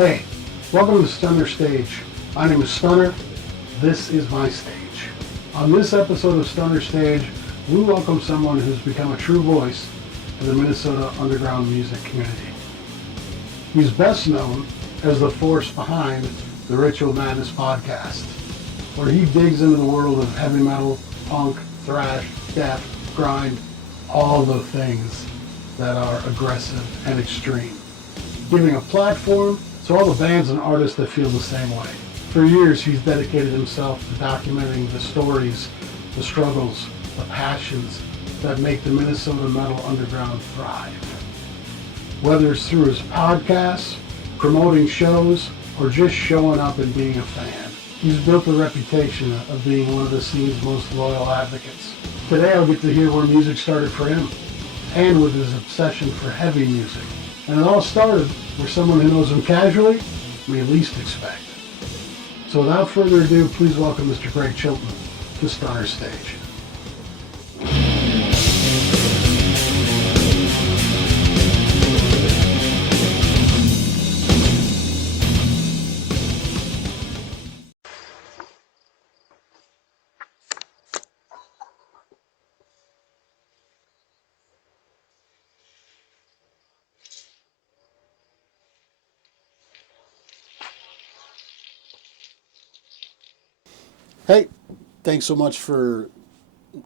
Hey, welcome to Stunner Stage. My name is Stunner. This is my stage. On this episode of Stunner Stage, we welcome someone who's become a true voice to the Minnesota underground music community. He's best known as the force behind the Ritual Madness podcast, where he digs into the world of heavy metal, punk, thrash, death, grind, all the things that are aggressive and extreme, giving a platform to all the bands and artists that feel the same way. For years, he's dedicated himself to documenting the stories, the struggles, the passions that make the Minnesota metal underground thrive. Whether it's through his podcasts, promoting shows, or just showing up and being a fan, he's built a reputation of being one of the scene's most loyal advocates. Today, I'll get to hear where music started for him, and with his obsession for heavy music. And it all started where someone who knows him casually may least expect. So without further ado, please welcome Mr. Greg Chilton to Stunner Stage. Hey, thanks so much for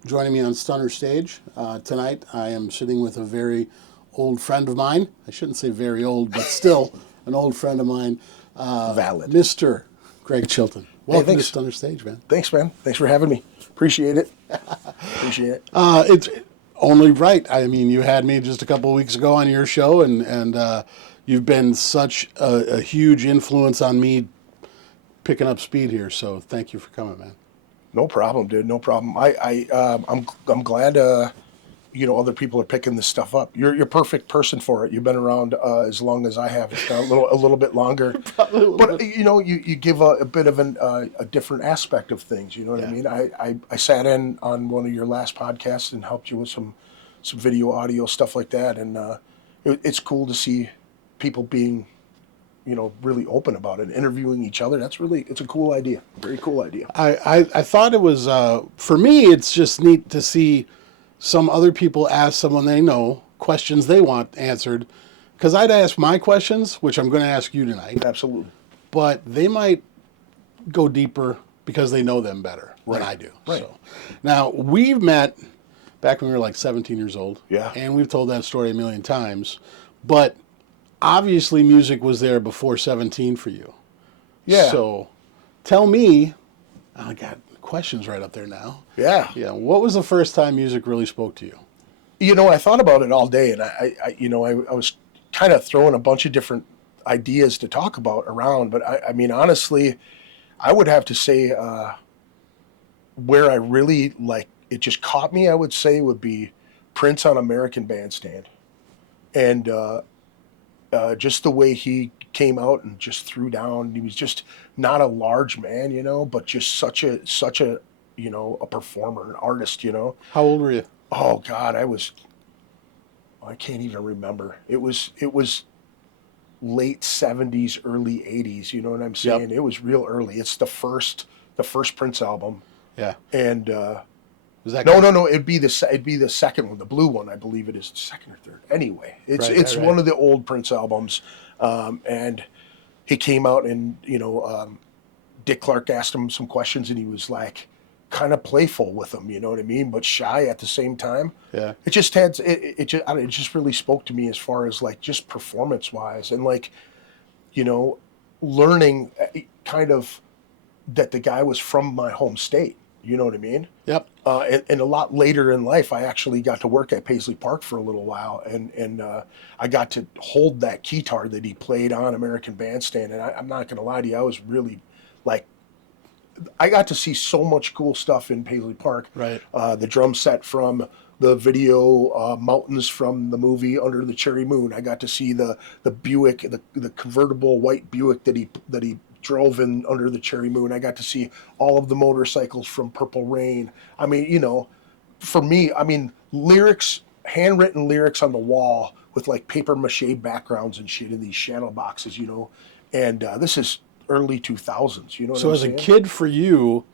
joining me on Stunner Stage. Tonight I am sitting with a very old friend of mine. I shouldn't say very old, but still an old friend of mine. Valid. Mr. Greg Chilton. Welcome to thanks. Stunner Stage, man. Thanks, man. Thanks for having me. Appreciate it. Appreciate it. It's only right. I mean, you had me just a couple of weeks ago on your show, and you've been such a huge influence on me picking up speed here. So thank you for coming, man. No problem, dude. No problem. I'm glad. Other people are picking this stuff up. You're perfect person for it. You've been around as long as I have. It's got a little bit longer. Probably a little But bit. you give a bit of a different aspect of things. You know what I mean? I sat in on one of your last podcasts and helped you with some video, audio stuff like that, and it's cool to see people being really open about it, interviewing each other. It's a cool idea. Very cool idea. I thought it was, for me, it's just neat to see some other people ask someone they know questions they want answered. Because I'd ask my questions, which I'm going to ask you tonight. Absolutely. But they might go deeper because they know them better than I do. Right. So, now, we've met back when we were like 17 years old. Yeah. And we've told that story a million times. But obviously music was there before 17 for you. Yeah. So tell me, I got questions right up there now. Yeah. Yeah. What was the first time music really spoke to you? I thought about it all day, and I was kind of throwing a bunch of different ideas to talk about around, but I mean, honestly, I would have to say where I really it just caught me, I would say would be Prince on American Bandstand. And just the way he came out and just threw down. He was just not a large man, but just such a a performer, an artist, How old were you? Oh God, I can't even remember. It was late 70s, early 80s, you know what I'm saying? Yep. It was real early. It's the first Prince album. Yeah. And Was that no, it'd be the second one, the blue one, I believe it is, second or third. Anyway, it's Right. one of the old Prince albums, and he came out and Dick Clark asked him some questions, and he was like kind of playful with them, you know what I mean, but shy at the same time. Yeah. It just had it just really spoke to me as far as just performance wise, and learning kind of that the guy was from my home state. You know what I mean? Yep. And a lot later in life, I actually got to work at Paisley Park for a little while, and I got to hold that keytar that he played on American Bandstand. And I'm not going to lie to you, I was really I got to see so much cool stuff in Paisley Park. Right. The drum set from the video Mountains from the movie Under the Cherry Moon. I got to see the Buick, the convertible white Buick that he drove in Under the Cherry Moon. I got to see all of the motorcycles from Purple Rain. I mean, for me, lyrics, handwritten lyrics on the wall with like paper mache backgrounds and shit in these channel boxes, you know. And this is early 2000s, you know what So I'm as a saying? kid for you,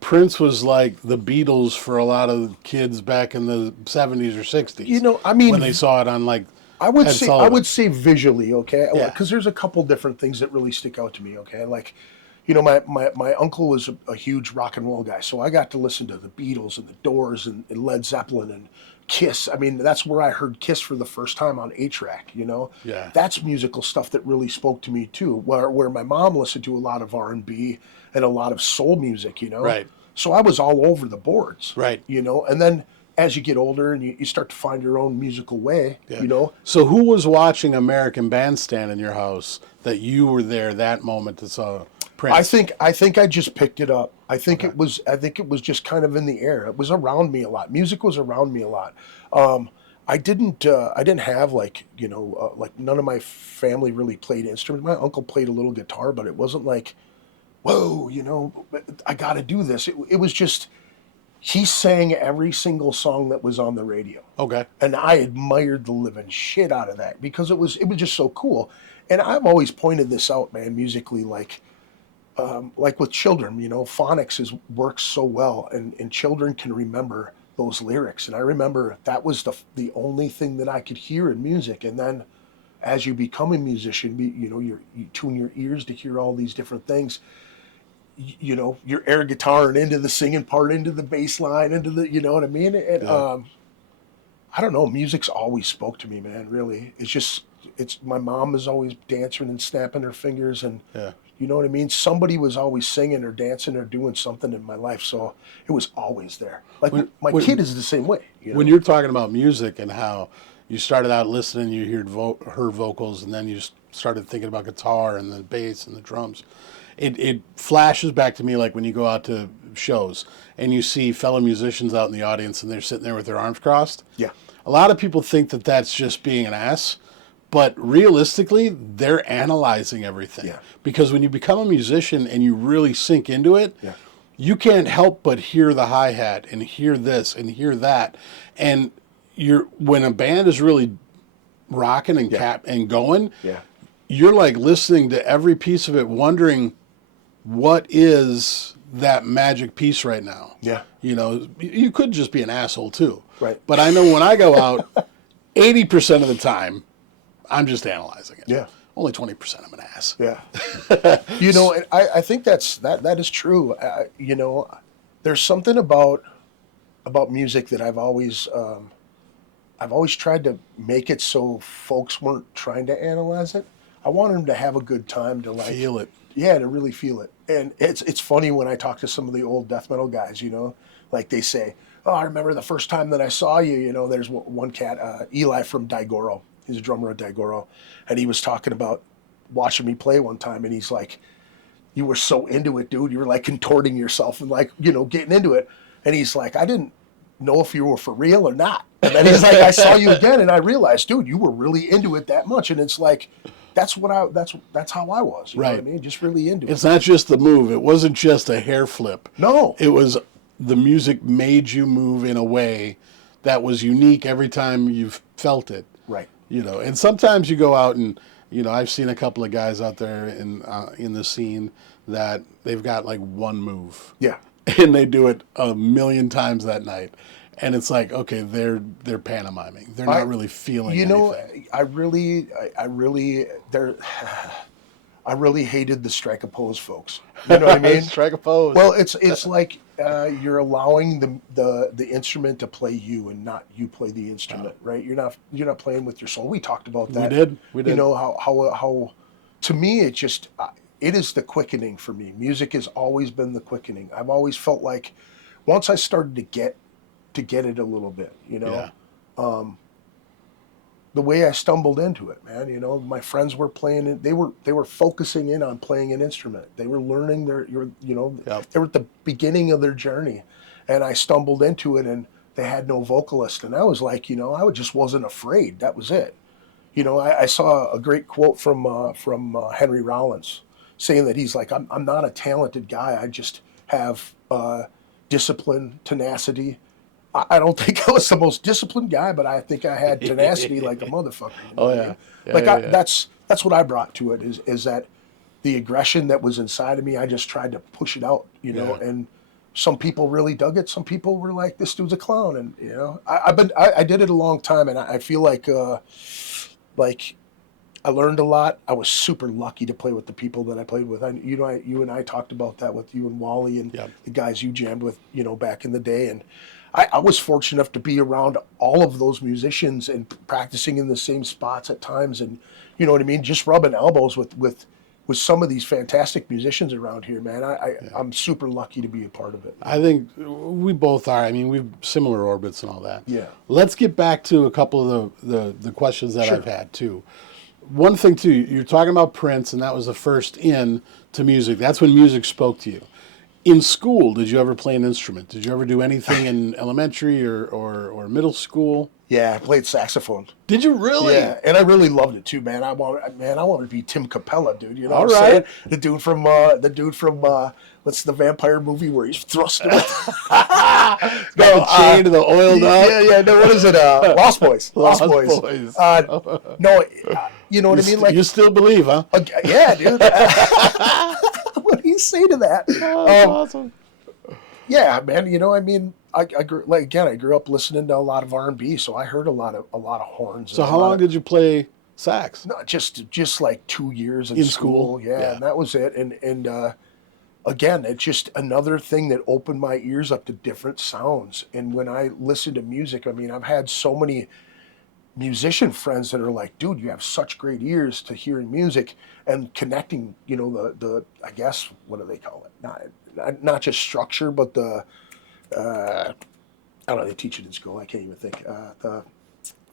Prince was like the Beatles for a lot of kids back in the 70s or 60s. You know, I when mean, they saw it on like I would Ed say I Sullivan. would say visually, okay, Yeah. because there's a couple different things that really stick out to me, okay, like, you know, my uncle was a huge rock and roll guy, so I got to listen to the Beatles and the Doors and Led Zeppelin and Kiss. I mean, that's where I heard Kiss for the first time on 8-track. You know, Yeah. that's musical stuff that really spoke to me too. Where my mom listened to a lot of R&B and a lot of soul music, you know, Right. so I was all over the boards, Right. you know, and then as you get older and you start to find your own musical way, Yeah. you know. So who was watching American Bandstand in your house that you were there that moment that saw Prince? I think I just picked it up. Okay. I think it was just kind of in the air. It was around me a lot. Music was around me a lot. I didn't have like, you know, like none of my family really played instruments. My uncle played a little guitar, but it wasn't like, whoa, you know, I got to do this. It was just he sang every single song that was on the radio. Okay. And I admired the living shit out of that because it was just so cool. And I've always pointed this out, man, musically, like with children, you know, phonics works so well, and children can remember those lyrics. And I remember that was the only thing that I could hear in music. And then as you become a musician, you know, you tune your ears to hear all these different things. You know, your air guitar and into the singing part, into the bass line, into the, you know what I mean? And Yeah. I don't know, music's always spoke to me, man, really. My mom was always dancing and snapping her fingers, and Yeah. you know what I mean? Somebody was always singing or dancing or doing something in my life, so it was always there. Like my when- kid is the same way, you know? When you're talking about music and how you started out listening, you heard her vocals, and then you started thinking about guitar and the bass and the drums. It flashes back to me like when you go out to shows and you see fellow musicians out in the audience and they're sitting there with their arms crossed. Yeah. A lot of people think that that's just being an ass, but realistically, they're analyzing everything. Yeah. Because when you become a musician and you really sink into it, Yeah. you can't help but hear the hi-hat and hear this and hear that. And when a band is really rocking and and going, Yeah. you're like listening to every piece of it, wondering what is that magic piece right now. Yeah. You know, you could just be an asshole too. Right. But I know when I go out, 80% of the time, I'm just analyzing it. Yeah. Only 20% I'm an ass. Yeah. You know, and I think that is true. You know, there's something about music that I've always tried to make it so folks weren't trying to analyze it. I want them to have a good time, to like Feel it. Yeah, to really feel it. And it's funny when I talk to some of the old death metal guys, you know, like they say, "Oh, I remember the first time that I saw you." You know, there's one cat, Eli from Daigoro. He's a drummer at Daigoro, and he was talking about watching me play one time, and he's like, "You were so into it, dude. You were like contorting yourself and like, you know, getting into it." And he's like, "I didn't know if you were for real or not." And then he's like, "I saw you again, and I realized, dude, you were really into it that much." And it's like, that's how I was. You know what I mean? Just really into it. It's not just the move. It wasn't just a hair flip. No. It was the music made you move in a way that was unique every time you felt it. Right. You know, and sometimes you go out and, you know, I've seen a couple of guys out there in the scene that they've got like one move. Yeah. And they do it a million times that night. And it's like, okay, they're pantomiming. They're not really feeling anything. You know, I really hated the strike a pose folks. You know what I mean? Strike a pose. Well, it's like you're allowing the instrument to play you and not you play the instrument, right? You're not playing with your soul. We talked about that. We did. You know how to me it just it is the quickening for me. Music has always been the quickening. I've always felt like once I started to get it a little bit, you know. Yeah. The way I stumbled into it, man, you know, my friends were playing it. They were focusing in on playing an instrument. They were learning Yep. they were at the beginning of their journey, and I stumbled into it, and they had no vocalist, and I was like, you know, I just wasn't afraid. That was it. You know, I saw a great quote from Henry Rollins saying that he's like, I'm not a talented guy. I just have discipline, tenacity, I don't think I was the most disciplined guy, but I think I had tenacity like a motherfucker. You know Oh what I yeah. mean? Yeah, Like yeah, yeah. that's what I brought to it is that the aggression that was inside of me, I just tried to push it out, you know, Yeah. and some people really dug it. Some people were like, this dude's a clown. And, you know, I did it a long time. And I feel like I learned a lot. I was super lucky to play with the people that I played with. You and I talked about that with you and Wally and Yep. the guys you jammed with, you know, back in the day. And I was fortunate enough to be around all of those musicians and practicing in the same spots at times. And you know what I mean? Just rubbing elbows with some of these fantastic musicians around here, man. I'm super lucky to be a part of it. I think we both are. I mean, we've similar orbits and all that. Yeah. Let's get back to a couple of the questions that Sure. I've had too. One thing too, you're talking about Prince, and that was the first in to music. That's when music spoke to you. In school, did you ever play an instrument? Did you ever do anything in elementary or middle school? Yeah, I played saxophone. Did you really? Yeah, and I really loved it too, man. I wanted to be Tim Capella, dude. You know All what I'm right. saying? The dude from what's the vampire movie where he's thrusting with Got the chain to the oiled up. yeah. No, what is it? Lost Boys. Lost Boys. No, you know what I mean? Like, you still believe, huh? yeah, dude. What do you say to that? Oh, that's awesome. Yeah, man. You know, I mean, I grew up listening to a lot of R&B, so I heard a lot of horns. So how long did you play sax? No, just like 2 years in In school. school? Yeah, Yeah. and that was it. And again, it's just another thing that opened my ears up to different sounds. And when I listen to music, I mean, I've had so many musician friends that are like, dude, you have such great ears to hearing music and connecting, you know, the I guess, what do they call it? Not just structure, but the I don't know, they teach it in school. I can't even think. The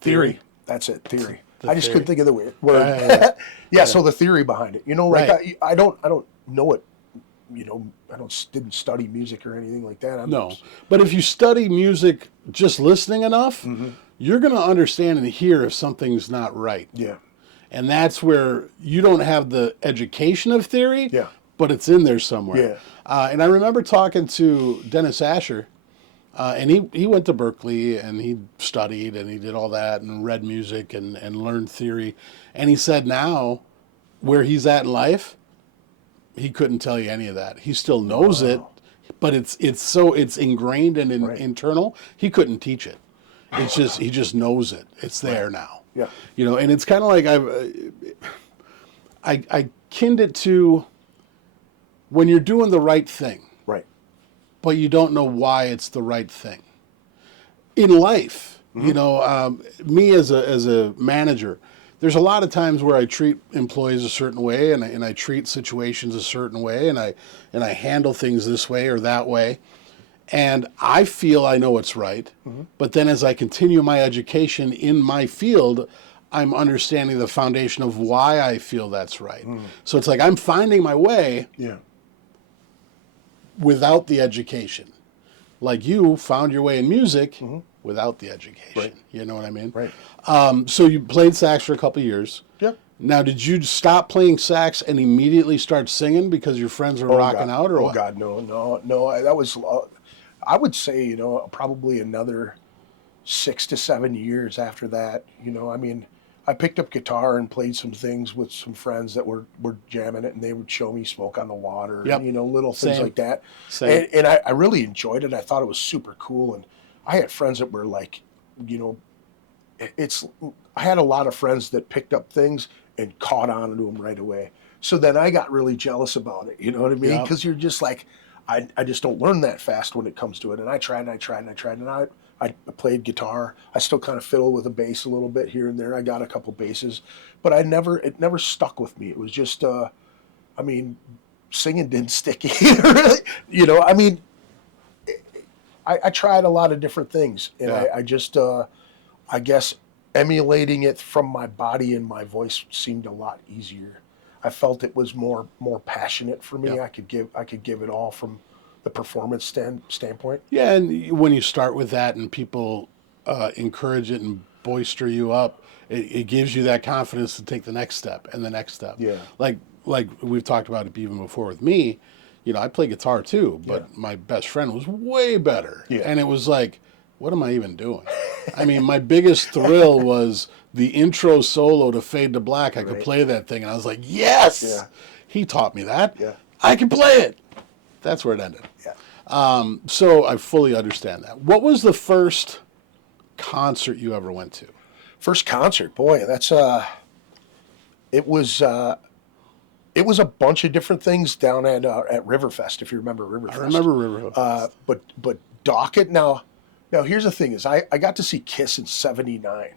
theory. That's it, theory. The I just couldn't theory. think of the word. Yeah. Yeah, so the theory behind it. You know, like Right. I don't know it, you know, didn't study music or anything like that. No. But if you study music just listening enough, Mm-hmm. you're going to understand and hear if something's not right. Yeah. And that's where you don't have the education of theory, Yeah. but it's in there somewhere. Yeah. And I remember talking to Dennis Asher, and he went to Berkeley and he studied and he did all that and read music and learned theory. And he said now, where he's at in life, he couldn't tell you any of that. He still knows it, but it's ingrained and Right. internal. He couldn't teach it. It's just he just knows it. It's there now. Yeah. You know, and it's kind of like I kinned it to when you're doing the right thing, Right. but you don't know why it's the right thing. In life, you know, me as a manager, there's a lot of times where I treat employees a certain way, and I treat situations a certain way, and I handle things this way or that way, and I feel I know what's right. But then as I continue my education in my field, I'm understanding the foundation of why I feel that's right. So it's like I'm finding my way Yeah. without the education. Like you found your way in music without the education. Right. You know what I mean? Right. So you played sax for a couple of years. Yep. Now, did you stop playing sax and immediately start singing because your friends were rocking out, or oh what? God, no. That was, I would say, you know, probably another 6 to 7 years after that. You know, I mean, I picked up guitar and played some things with some friends that were jamming it, and they would show me Smoke on the Water, Yep. and, you know, little things Same. like that. Same. And I really enjoyed it. I thought it was super cool, and I had friends that were like, you know, I had a lot of friends that picked up things and caught on to them right away. So then I got really jealous about it. You know what I mean? Yep. Because you're just like, I just don't learn that fast when it comes to it. And I tried. And I played guitar. I still kind of fiddle with a bass a little bit here and there. I got a couple basses, but it never stuck with me. It was just, I mean, singing didn't stick either. Really. You know, I mean, I tried a lot of different things, and Yeah. I just, I guess, emulating it from my body and my voice seemed a lot easier. I felt it was more passionate for me. Yeah. I could give it all from the performance standpoint. Yeah, and when you start with that and people encourage it and boister you up, it gives you that confidence to take the next step and the next step. Yeah. Like we've talked about it even before with me, you know, I play guitar too, but my best friend was way better. Yeah. And it was like, what am I even doing? I mean, my biggest thrill was the intro solo to Fade to Black. I could play that thing, and I was like, yes! Yeah. He taught me that. Yeah. I can play it. That's where it ended. Yeah. So I fully understand that. What was the first concert you ever went to? First concert, boy, that's it was a bunch of different things down at Riverfest, if you remember Riverfest. I remember Riverfest. But Docket now here's the thing is I got to see Kiss in '79,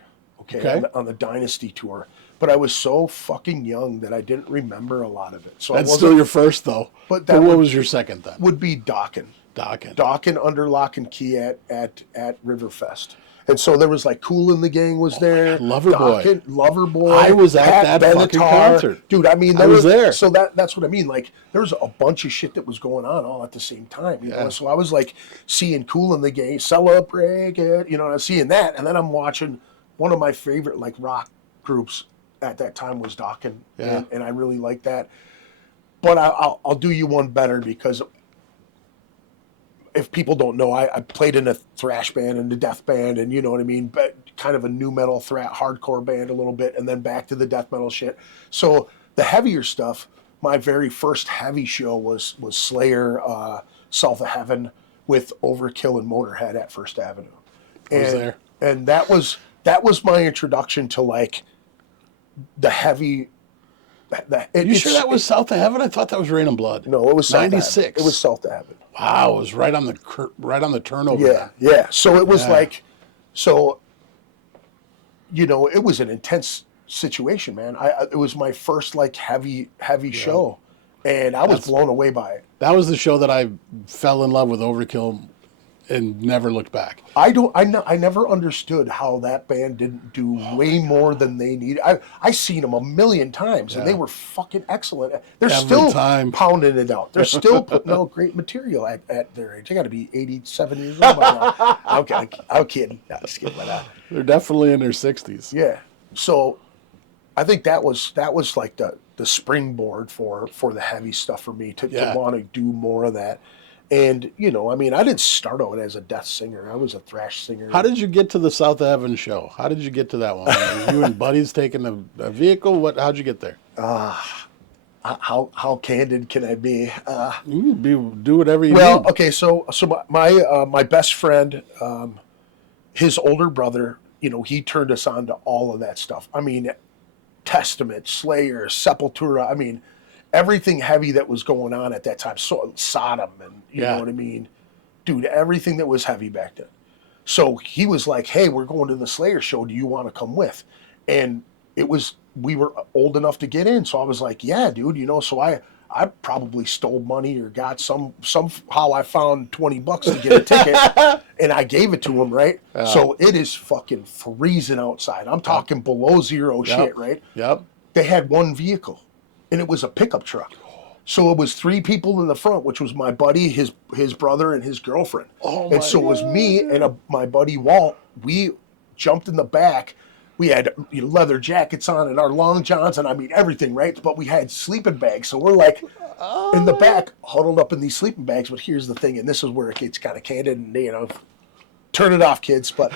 okay. On the Dynasty tour, but I was so fucking young that I didn't remember a lot of it. So That's still your first though. But what was your second then? Would be Dokken under lock and key at Riverfest. And so there was like Kool and the Gang was there. Loverboy. I was at Pat that Benatar. fucking concert. Dude, I mean, I was there. So that's what I mean. Like, there was a bunch of shit that was going on all at the same time. You know? So I was like seeing Kool and the Gang, Celebrate It, you know, and I was seeing that. And then I'm watching one of my favorite like rock groups at that time was Dokken. Yeah. And I really like that. But I'll do you one better because if people don't know, I played in a thrash band and a death band, and you know what I mean, but kind of a new metal hardcore band a little bit, and then back to the death metal shit. So the heavier stuff, my very first heavy show was Slayer, South of Heaven with Overkill and Motorhead at First Avenue. I was there. And that was my introduction to like the heavy. You sure that was South of Heaven? I thought that was Rain and Blood. No, it was South of Heaven. 96. It was South of Heaven. Wow, it was right on the turnover. Yeah, yeah. So it was like, you know, it was an intense situation, man. It was my first like heavy show, and I was blown away by it. That was the show that I fell in love with Overkill and never looked back. I never understood how that band didn't do way more than they needed. I seen them a million times, and they were fucking excellent. They're still pounding it out. They're still putting out great material at their age. They got to be 87 years old by now. I'm kidding. No, just kidding. They're definitely in their 60s. Yeah. So I think that was like the springboard for the heavy stuff for me to want to do more of that. And, you know, I mean, I didn't start out as a death singer. I was a thrash singer. How did you get to the South of Heaven show? How did you get to that one? Were you and buddies taking a vehicle? How'd you get there? How candid can I be? You can do whatever you need. Well, okay, so my best friend, his older brother, you know, he turned us on to all of that stuff. I mean, Testament, Slayer, Sepultura, I mean, everything heavy that was going on at that time. So Sodom and you know what I mean? Dude, everything that was heavy back then. So he was like, hey, we're going to the Slayer show. Do you want to come with? And we were old enough to get in. So I was like, yeah, dude, you know, so I probably stole money or got somehow I found $20 to get a ticket and I gave it to him, right? So it is fucking freezing outside. I'm talking below zero shit, right? Yep. They had one vehicle. And it was a pickup truck. So it was 3 people in the front, which was my buddy, his brother, and his girlfriend. And so it was me and my buddy Walt. We jumped in the back. We had leather jackets on and our long johns and I mean everything, right? But we had sleeping bags. So we're like in the back, huddled up in these sleeping bags. But here's the thing, and this is where it gets kind of candid and, you know, turn it off, kids. But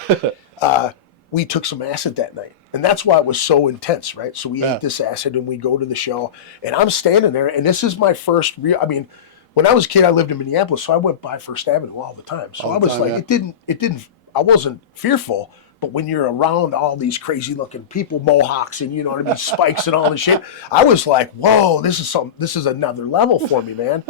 we took some acid that night. And that's why it was so intense, right? So we ate this acid and we go to the show. And I'm standing there, and this is my first I mean, when I was a kid, I lived in Minneapolis, so I went by First Avenue all the time. So I was like, I wasn't fearful, but when you're around all these crazy looking people, mohawks and you know what I mean, spikes and all this shit, I was like, whoa, this is another level for me, man.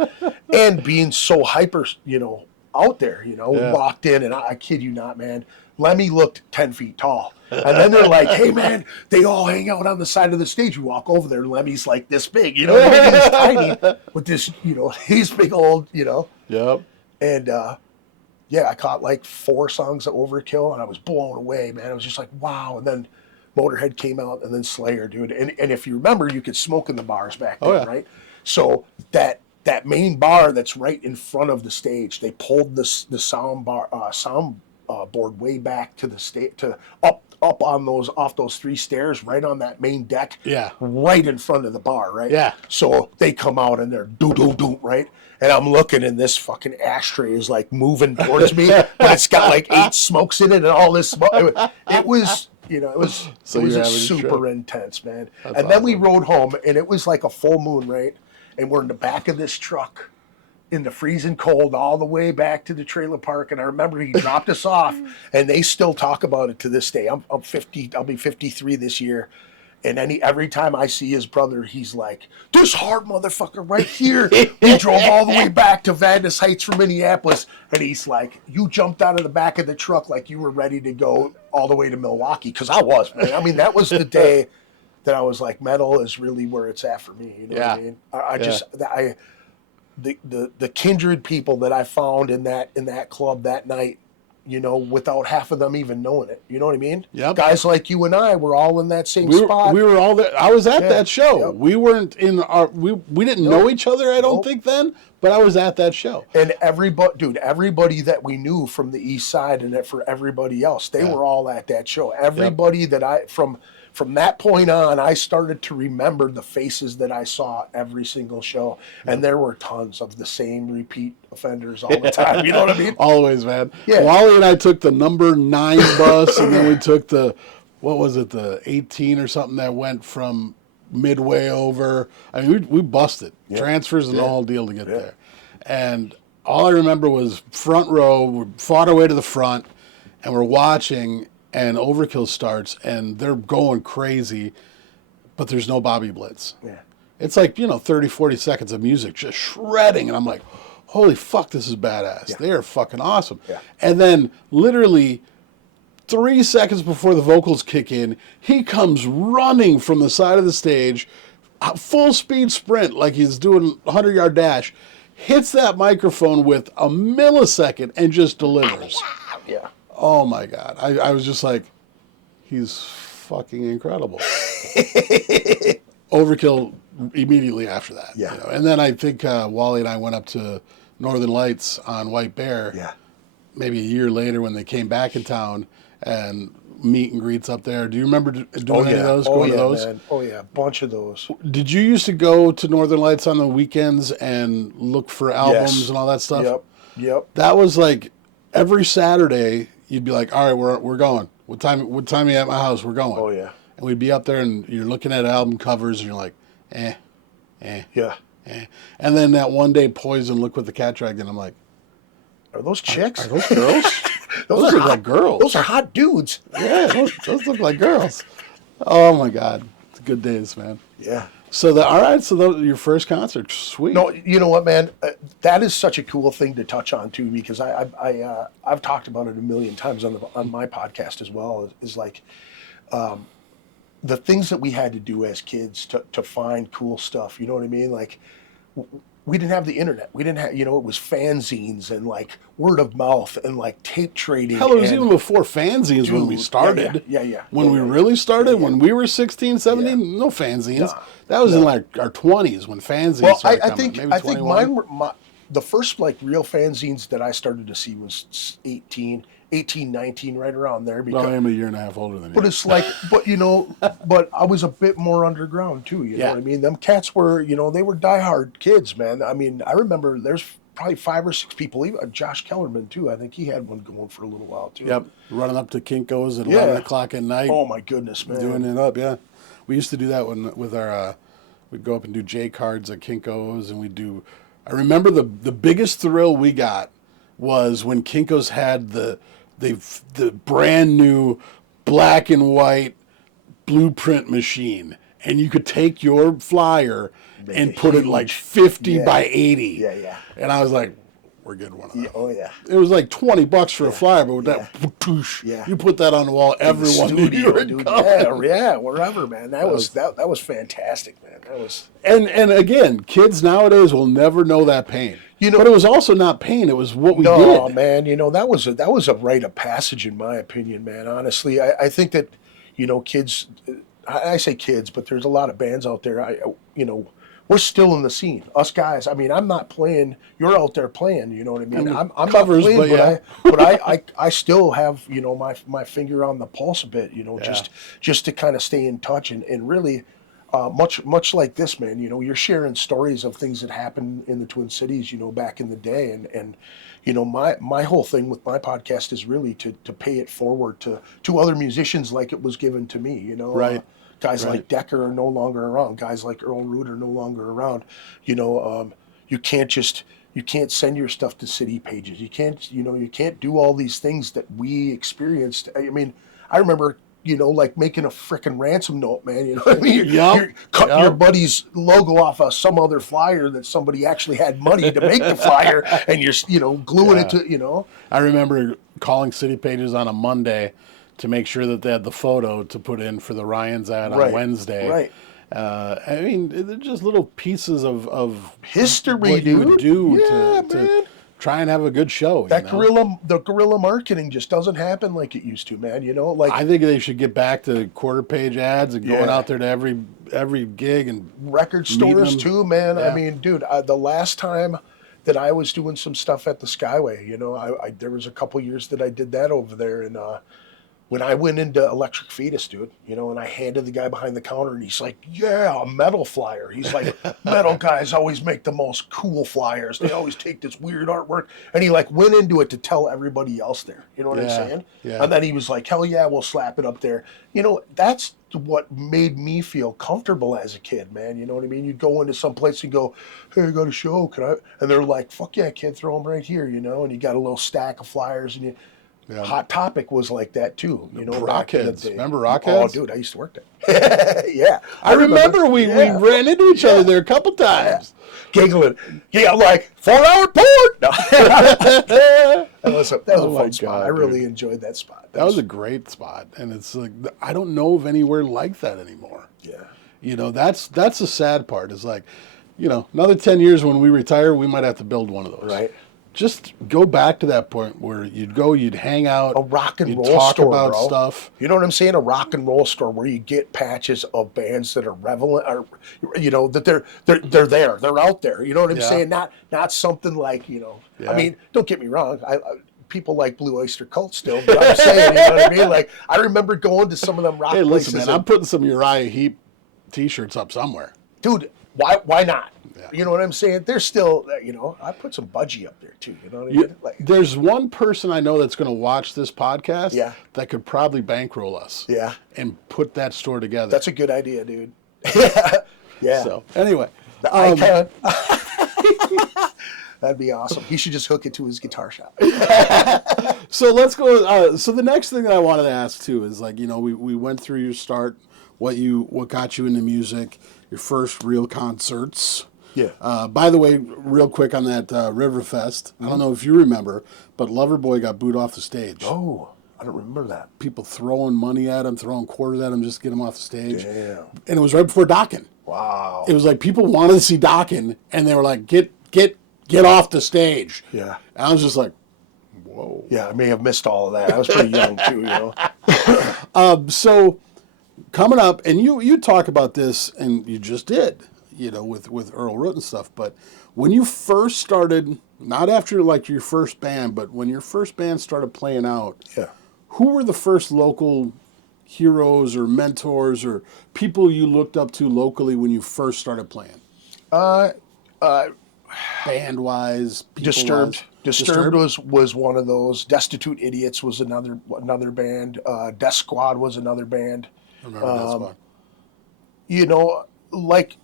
And being so hyper, you know, out there, you know, walked in and I kid you not, man, Lemmy looked 10 feet tall. And then they're like, hey, man, they all hang out on the side of the stage. We walk over there, and Lemmy's like this big, you know, he's tiny with this, you know, he's big old, you know. Yep. And, I caught like 4 songs of Overkill, and I was blown away, man. I was just like, wow. And then Motorhead came out, and then Slayer, dude. And if you remember, you could smoke in the bars back then, right? So that main bar that's right in front of the stage, they pulled the sound board way back to the up on those off those 3 stairs, right on that main deck. Yeah. Right in front of the bar, right? Yeah. So they come out and they're do, right? And I'm looking and this fucking ashtray is like moving towards me, but it's got like 8 smokes in it and all this smoke. It was, it was super intense, man. That's and then awesome. we rode home and it was like a full moon, right? And we're in the back of this truck in the freezing cold all the way back to the trailer park. And I remember he dropped us off and they still talk about it to this day. I'm 50, I'll be 53 this year. And every time I see his brother, he's like, this hard motherfucker right here. We drove all the way back to Vadnais Heights from Minneapolis. And he's like, you jumped out of the back of the truck like you were ready to go all the way to Milwaukee. Because I was, man. I mean, that was the day that I was like, metal is really where it's at for me. You know what I mean? The kindred people that I found in that club that night, without half of them even knowing it. You know what I mean? Yep. Guys like you and I were all in that same spot. We were all there. I was at that show. Yep. We weren't in our. We didn't know each other. I don't think then, but I was at that show. And everybody that we knew from the East Side, and for everybody else, they were all at that show. Everybody that from that point on, I started to remember the faces that I saw every single show. And there were tons of the same repeat offenders all the time. You know what I mean? Always, man. Yeah. Wally and I took the number 9 bus, and then we took the 18 or something that went from Midway over. I mean, we busted. Transfers and the whole deal to get there. And all I remember was front row. We fought our way to the front, and we're watching, and Overkill starts, and they're going crazy, but there's no Bobby Blitz. Yeah. It's like, 30, 40 seconds of music just shredding, and I'm like, holy fuck, this is badass. Yeah. They are fucking awesome. Yeah. And then literally 3 seconds before the vocals kick in, he comes running from the side of the stage, a full speed sprint like he's doing a 100-yard dash, hits that microphone with a millisecond and just delivers. Yeah. Oh my God. I was just like, he's fucking incredible. Overkill immediately after that. Yeah. And then I think Wally and I went up to Northern Lights on White Bear. Yeah. Maybe a year later when they came back in town and meet and greets up there. Do you remember doing any of those? Going to those? Man. Oh yeah, a bunch of those. Did you used to go to Northern Lights on the weekends and look for albums and all that stuff? Yep. That was like every Saturday you'd be like, all right, we're going. What time are you at my house? We're going. Oh yeah. And we'd be up there and you're looking at album covers and you're like, Yeah. And then that one day Poison, Look What the Cat Dragged In, I'm like, Are those chicks? are those girls? those look hot, like girls. Those are hot dudes. Yeah, those look like girls. Oh my God. It's good days, man. Yeah. So your first concert, sweet. No, you know what, man? That is such a cool thing to touch on too, because I've talked about it a million times on my podcast as well. Is like the things that we had to do as kids to find cool stuff. You know what I mean? Like we didn't have the internet. We didn't have, it was fanzines and like word of mouth and like tape trading. Hell, it was even before fanzines when we started. Yeah. When we really started, when we were 16, 17, no fanzines. That was in like our 20s when fanzines started coming. I think mine were the first like real fanzines that I started to see was 18, 19, right around there. Well, I am a year and a half older than you. But it's like, but I was a bit more underground too. You know what I mean? Them cats were, they were diehard kids, man. I mean, I remember there's probably 5 or 6 people, even Josh Kellerman too. I think he had one going for a little while too. Yep, running up to Kinko's at 11 o'clock at night. Oh my goodness, man. Doing it up, yeah. We used to do that with our, we'd go up and do J cards at Kinko's, and we'd do, I remember the biggest thrill we got was when Kinko's had the brand new black and white blueprint machine, and you could take your flyer and put it like 50 by 80. Yeah. And I was like, we're getting one of those. Oh yeah. It was like $20 for a flyer, but with that, you put that on the wall, everyone knew you were coming. Yeah, wherever, man. That was fantastic, man. That was. And again, kids nowadays will never know that pain. But it was also not pain; it was what we did. No, man. That was a rite of passage, in my opinion, man. Honestly, I think that, kids. I say kids, but there's a lot of bands out there. we're still in the scene. Us guys, I mean, I'm not playing. You're out there playing. You know what I mean? I'm Covers, not playing, but yeah. but I still have, you know, my finger on the pulse a bit. You know, Yeah. just to kind of stay in touch and really. Much like this, man, you know, you're sharing stories of things that happened in the Twin Cities, you know, back in the day, and you know, my whole thing with my podcast is really to pay it forward to other musicians like it was given to me, you know. Right. Guys Right. like Decker are no longer around. Guys like Earl Root are no longer around. You know, you can't send your stuff to city pages. You can't do all these things that we experienced. I mean, I remember, you know, like making a frickin' ransom note, man. You know what I mean? You're cutting your buddy's logo off of some other flyer that somebody actually had money to make the flyer, and you're, you know, gluing it to, you know. I remember calling City Pages on a Monday to make sure that they had the photo to put in for the Ryan's ad on Wednesday. Right. I mean, they're just little pieces of History, what dude. you would do Yeah, to man. try and have a good show. That you know? the guerrilla marketing just doesn't happen like it used to, man. You know, like I think they should get back to quarter page ads and going Yeah. out there to every gig and record meeting stores them. too, man. Yeah. I mean, dude, the last time that I was doing some stuff at the Skyway, you know, I there was a couple years that I did that over there, and when I went into Electric Fetus, dude, you know, and I handed the guy behind the counter, and he's like, "Yeah, a metal flyer." He's like, "Metal guys always make the most cool flyers. They always take this weird artwork." And he like went into it to tell everybody else there. You know what I'm Yeah, saying? yeah. And then he was like, "Hell yeah, we'll slap it up there." You know, that's what made me feel comfortable as a kid, man. You know what I mean? You'd go into some place and go, "Hey, I got a show, can I?" And they're like, "Fuck yeah, kid, throw them right here," you know. And you got a little stack of flyers, and you. Yeah. Hot Topic was like that too, you know. back in the Rockheads. day. Remember Oh, Rockheads? dude, I used to work there. Yeah, I remember we ran into each other there a couple times. giggling. Yeah, like 4-hour port. No. that was a fun spot. God, I really dude. enjoyed that spot. That was a great spot, and it's like I don't know of anywhere like that anymore. yeah. You know, that's the sad part. Is like, you know, another 10 years when we retire, we might have to build one of those. Right. Just go back to that point where you'd go, you'd hang out, A rock and you'd roll talk store, about bro. stuff. You know what I'm saying? A rock and roll store where you get patches of bands that are relevant, or you know that they're there, they're out there. You know what I'm Yeah. saying? Not something like, you know. Yeah. I mean, don't get me wrong. I people like Blue Oyster Cult still, but I'm saying, you know what I mean? Like I remember going to some of them rock Hey, places. listen, man, I'm putting some Uriah Heep T-shirts up somewhere. Dude, why not? Yeah. You know what I'm saying? There's still, you know, I put some budgie up there too. You know what I You- mean? Like, there's one person I know that's going to watch this podcast Yeah. that could probably bankroll us yeah, and put that store together. that's a good idea, dude. yeah, yeah. So anyway, The icon. That'd be awesome. He should just hook it to his guitar shop. so let's go. So the next thing that I wanted to ask too is like, you know, we went through your start, what got you into music, your first real concerts. Yeah. By the way, real quick on that Riverfest, I don't know if you remember, but Loverboy got booed off the stage. Oh, I don't remember that. People throwing money at him, throwing quarters at him just to get him off the stage. Damn. And it was right before Dokken. Wow. It was like people wanted to see Dokken, and they were like, get off the stage. Yeah. And I was just like, whoa. Yeah, I may have missed all of that. I was pretty young too, you know. So coming up, and you talk about this, and you just did, you know, with Earl Root and stuff. But when you first started, not after like your first band, but when your first band started playing out, Yeah. who were the first local heroes or mentors or people you looked up to locally when you first started playing? Band wise, Disturbed. Disturbed was one of those. Destitute Idiots was another band. Death Squad was another band. I remember that spot. You know, like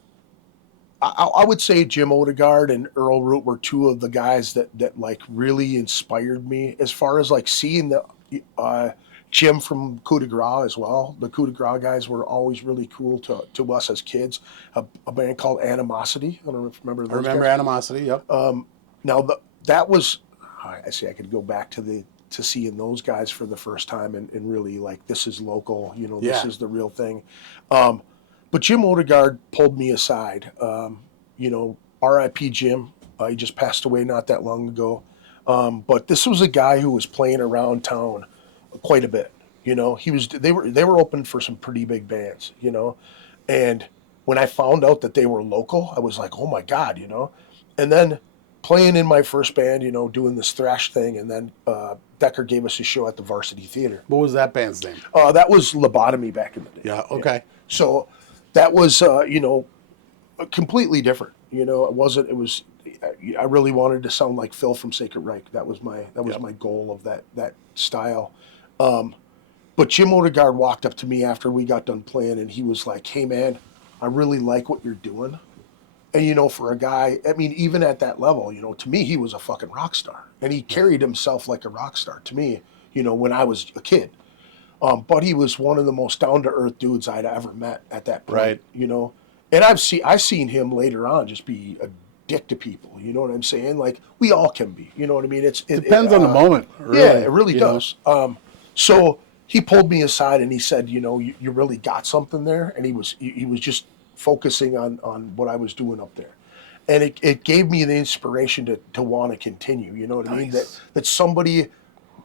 I would say Jim Odegaard and Earl Root were two of the guys that like really inspired me as far as like seeing the Jim from Coup de Grace as well. The Coup de Grace guys were always really cool to us as kids. A band called Animosity. I don't know if you remember those I remember guys. Animosity, yep. Now that was, I see I could go back to seeing those guys for the first time and really like, this is local, you know, this Yeah. is the real thing. But Jim Odegaard pulled me aside. You know, R.I.P. Jim. He just passed away not that long ago. But this was a guy who was playing around town quite a bit. You know, they were open for some pretty big bands. You know, and when I found out that they were local, I was like, oh my God, you know? And then playing in my first band, you know, doing this thrash thing, and then Decker gave us a show at the Varsity Theater. What was that band's name? That was Lobotomy back in the day. Yeah, okay. So that was, you know, completely different. You know, it was, I really wanted to sound like Phil from Sacred Reich. That was my goal of that style. But Jim Odegaard walked up to me after we got done playing, and he was like, hey man, I really like what you're doing. And, you know, for a guy, I mean, even at that level, you know, to me, he was a fucking rock star. And he carried himself like a rock star to me, you know, when I was a kid. But he was one of the most down-to-earth dudes I'd ever met at that point, Right. you know. And I've seen him later on just be a dick to people, you know what I'm saying? Like, we all can be, you know what I mean? It Depends on the moment. Really, yeah, it really you does. So he pulled me aside and he said, you know, you really got something there. And he was just focusing on what I was doing up there. And it gave me the inspiration to want to continue, you know what I mean? That somebody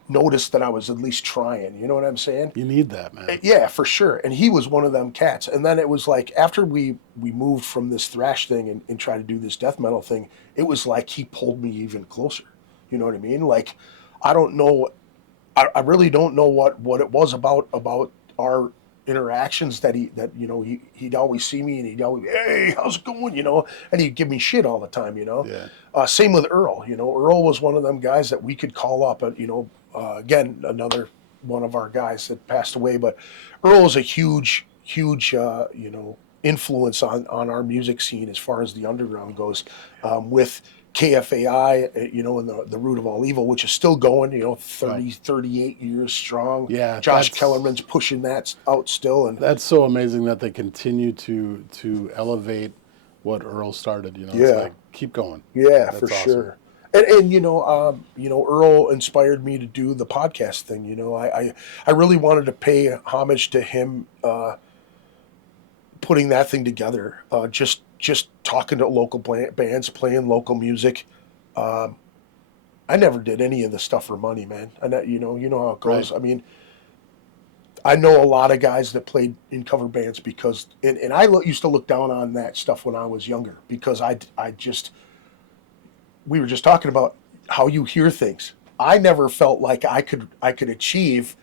noticed that I was at least trying, you know what I'm saying? You need that, man. Yeah, for sure. And he was one of them cats. And then it was like, after we moved from this thrash thing and tried to do this death metal thing, it was like he pulled me even closer. You know what I mean? Like, I don't know, I really don't know what it was about our interactions that you know, he'd always see me and he'd always, hey, how's it going, you know, and he'd give me shit all the time, you know. Yeah. Same with Earl, you know. Earl was one of them guys that we could call up, you know, again, another one of our guys that passed away, but Earl is a huge you know, influence on our music scene as far as the underground goes, with KFAI, you know, and the root of all evil, which is still going, you know, 38 years strong. Yeah, Josh Kellerman's pushing that out still. And that's so amazing that they continue to elevate what Earl started, you know. Yeah. It's like, keep going. Yeah, That's for awesome. sure. And you know, Earl inspired me to do the podcast thing. You know, I really wanted to pay homage to him, putting that thing together. Just talking to local bands, playing local music. I never did any of the stuff for money, man. And you know how it goes. Right. I mean, I know a lot of guys that played in cover bands because, and I used to look down on that stuff when I was younger because we were just talking about how you hear things. I never felt like I could achieve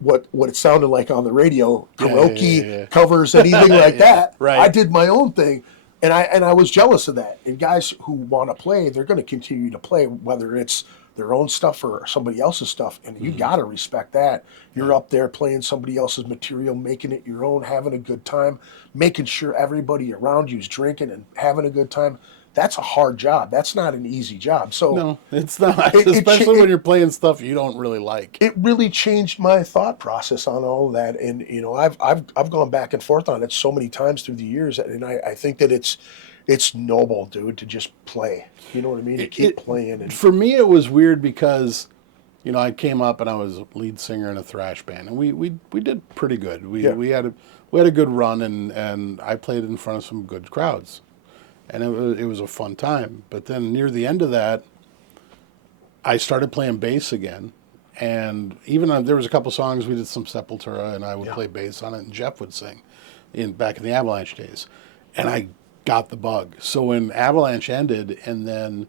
what it sounded like on the radio, karaoke covers, anything like that. Right. I did my own thing, and I was jealous of that. And guys who want to play, they're going to continue to play, whether it's their own stuff or somebody else's stuff, and you got to respect that. You're up there playing somebody else's material, making it your own, having a good time, making sure everybody around you is drinking and having a good time. That's a hard job. That's not an easy job. So No, it's not. Especially when you're playing stuff you don't really like. It really changed my thought process on all of that. And you know, I've gone back and forth on it so many times through the years, and I think that it's noble, dude, to just play. You know what I mean? To keep playing. And for me, it was weird because, you know, I came up and I was lead singer in a thrash band, and we did pretty good. We had a good run, and I played in front of some good crowds. And it was a fun time. But then near the end of that, I started playing bass again. And even there was a couple songs, we did some Sepultura, and I would play bass on it, and Jeff would sing back in the Avalanche days. And I got the bug. So when Avalanche ended, and then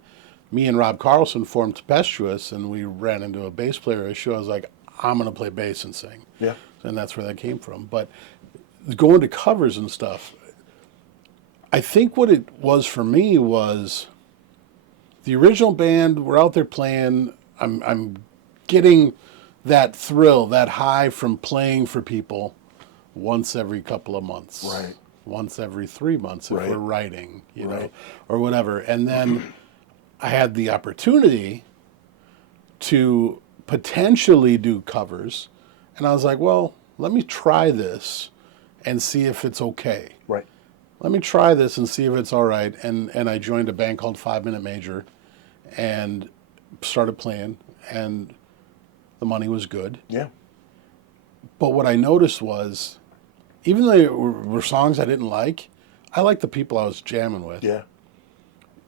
me and Rob Carlson formed Tempestuous, and we ran into a bass player issue, I was like, I'm going to play bass and sing. Yeah. And that's where that came from. But going to covers and stuff, I think what it was for me was the original band, we're out there playing, I'm getting that thrill, that high from playing for people once every couple of months. Right. Once every 3 months if Right. we're writing, you know, Right. or whatever. And then I had the opportunity to potentially do covers. And I was like, well, let me try this and see if it's okay. right. Let me try this and see if it's all right. And I joined a band called 5 Minute Major and started playing, and the money was good. Yeah. But what I noticed was, even though there were songs I didn't like, I liked the people I was jamming with. Yeah.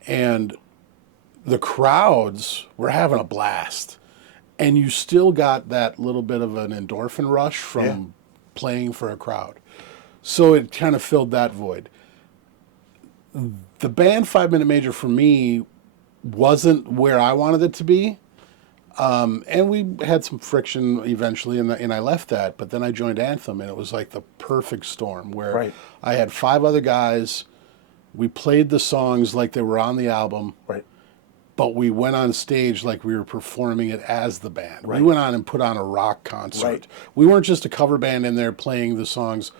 And the crowds were having a blast. And you still got that little bit of an endorphin rush from playing for a crowd. So it kind of filled that void. The band 5 Minute Major for me wasn't where I wanted it to be. And we had some friction eventually, and I left that. But then I joined Anthem, and it was like the perfect storm where Right. I had 5 other guys. We played the songs like they were on the album, Right. but we went on stage like we were performing it as the band. Right. We went on and put on a rock concert. Right. We weren't just a cover band in there playing the songs.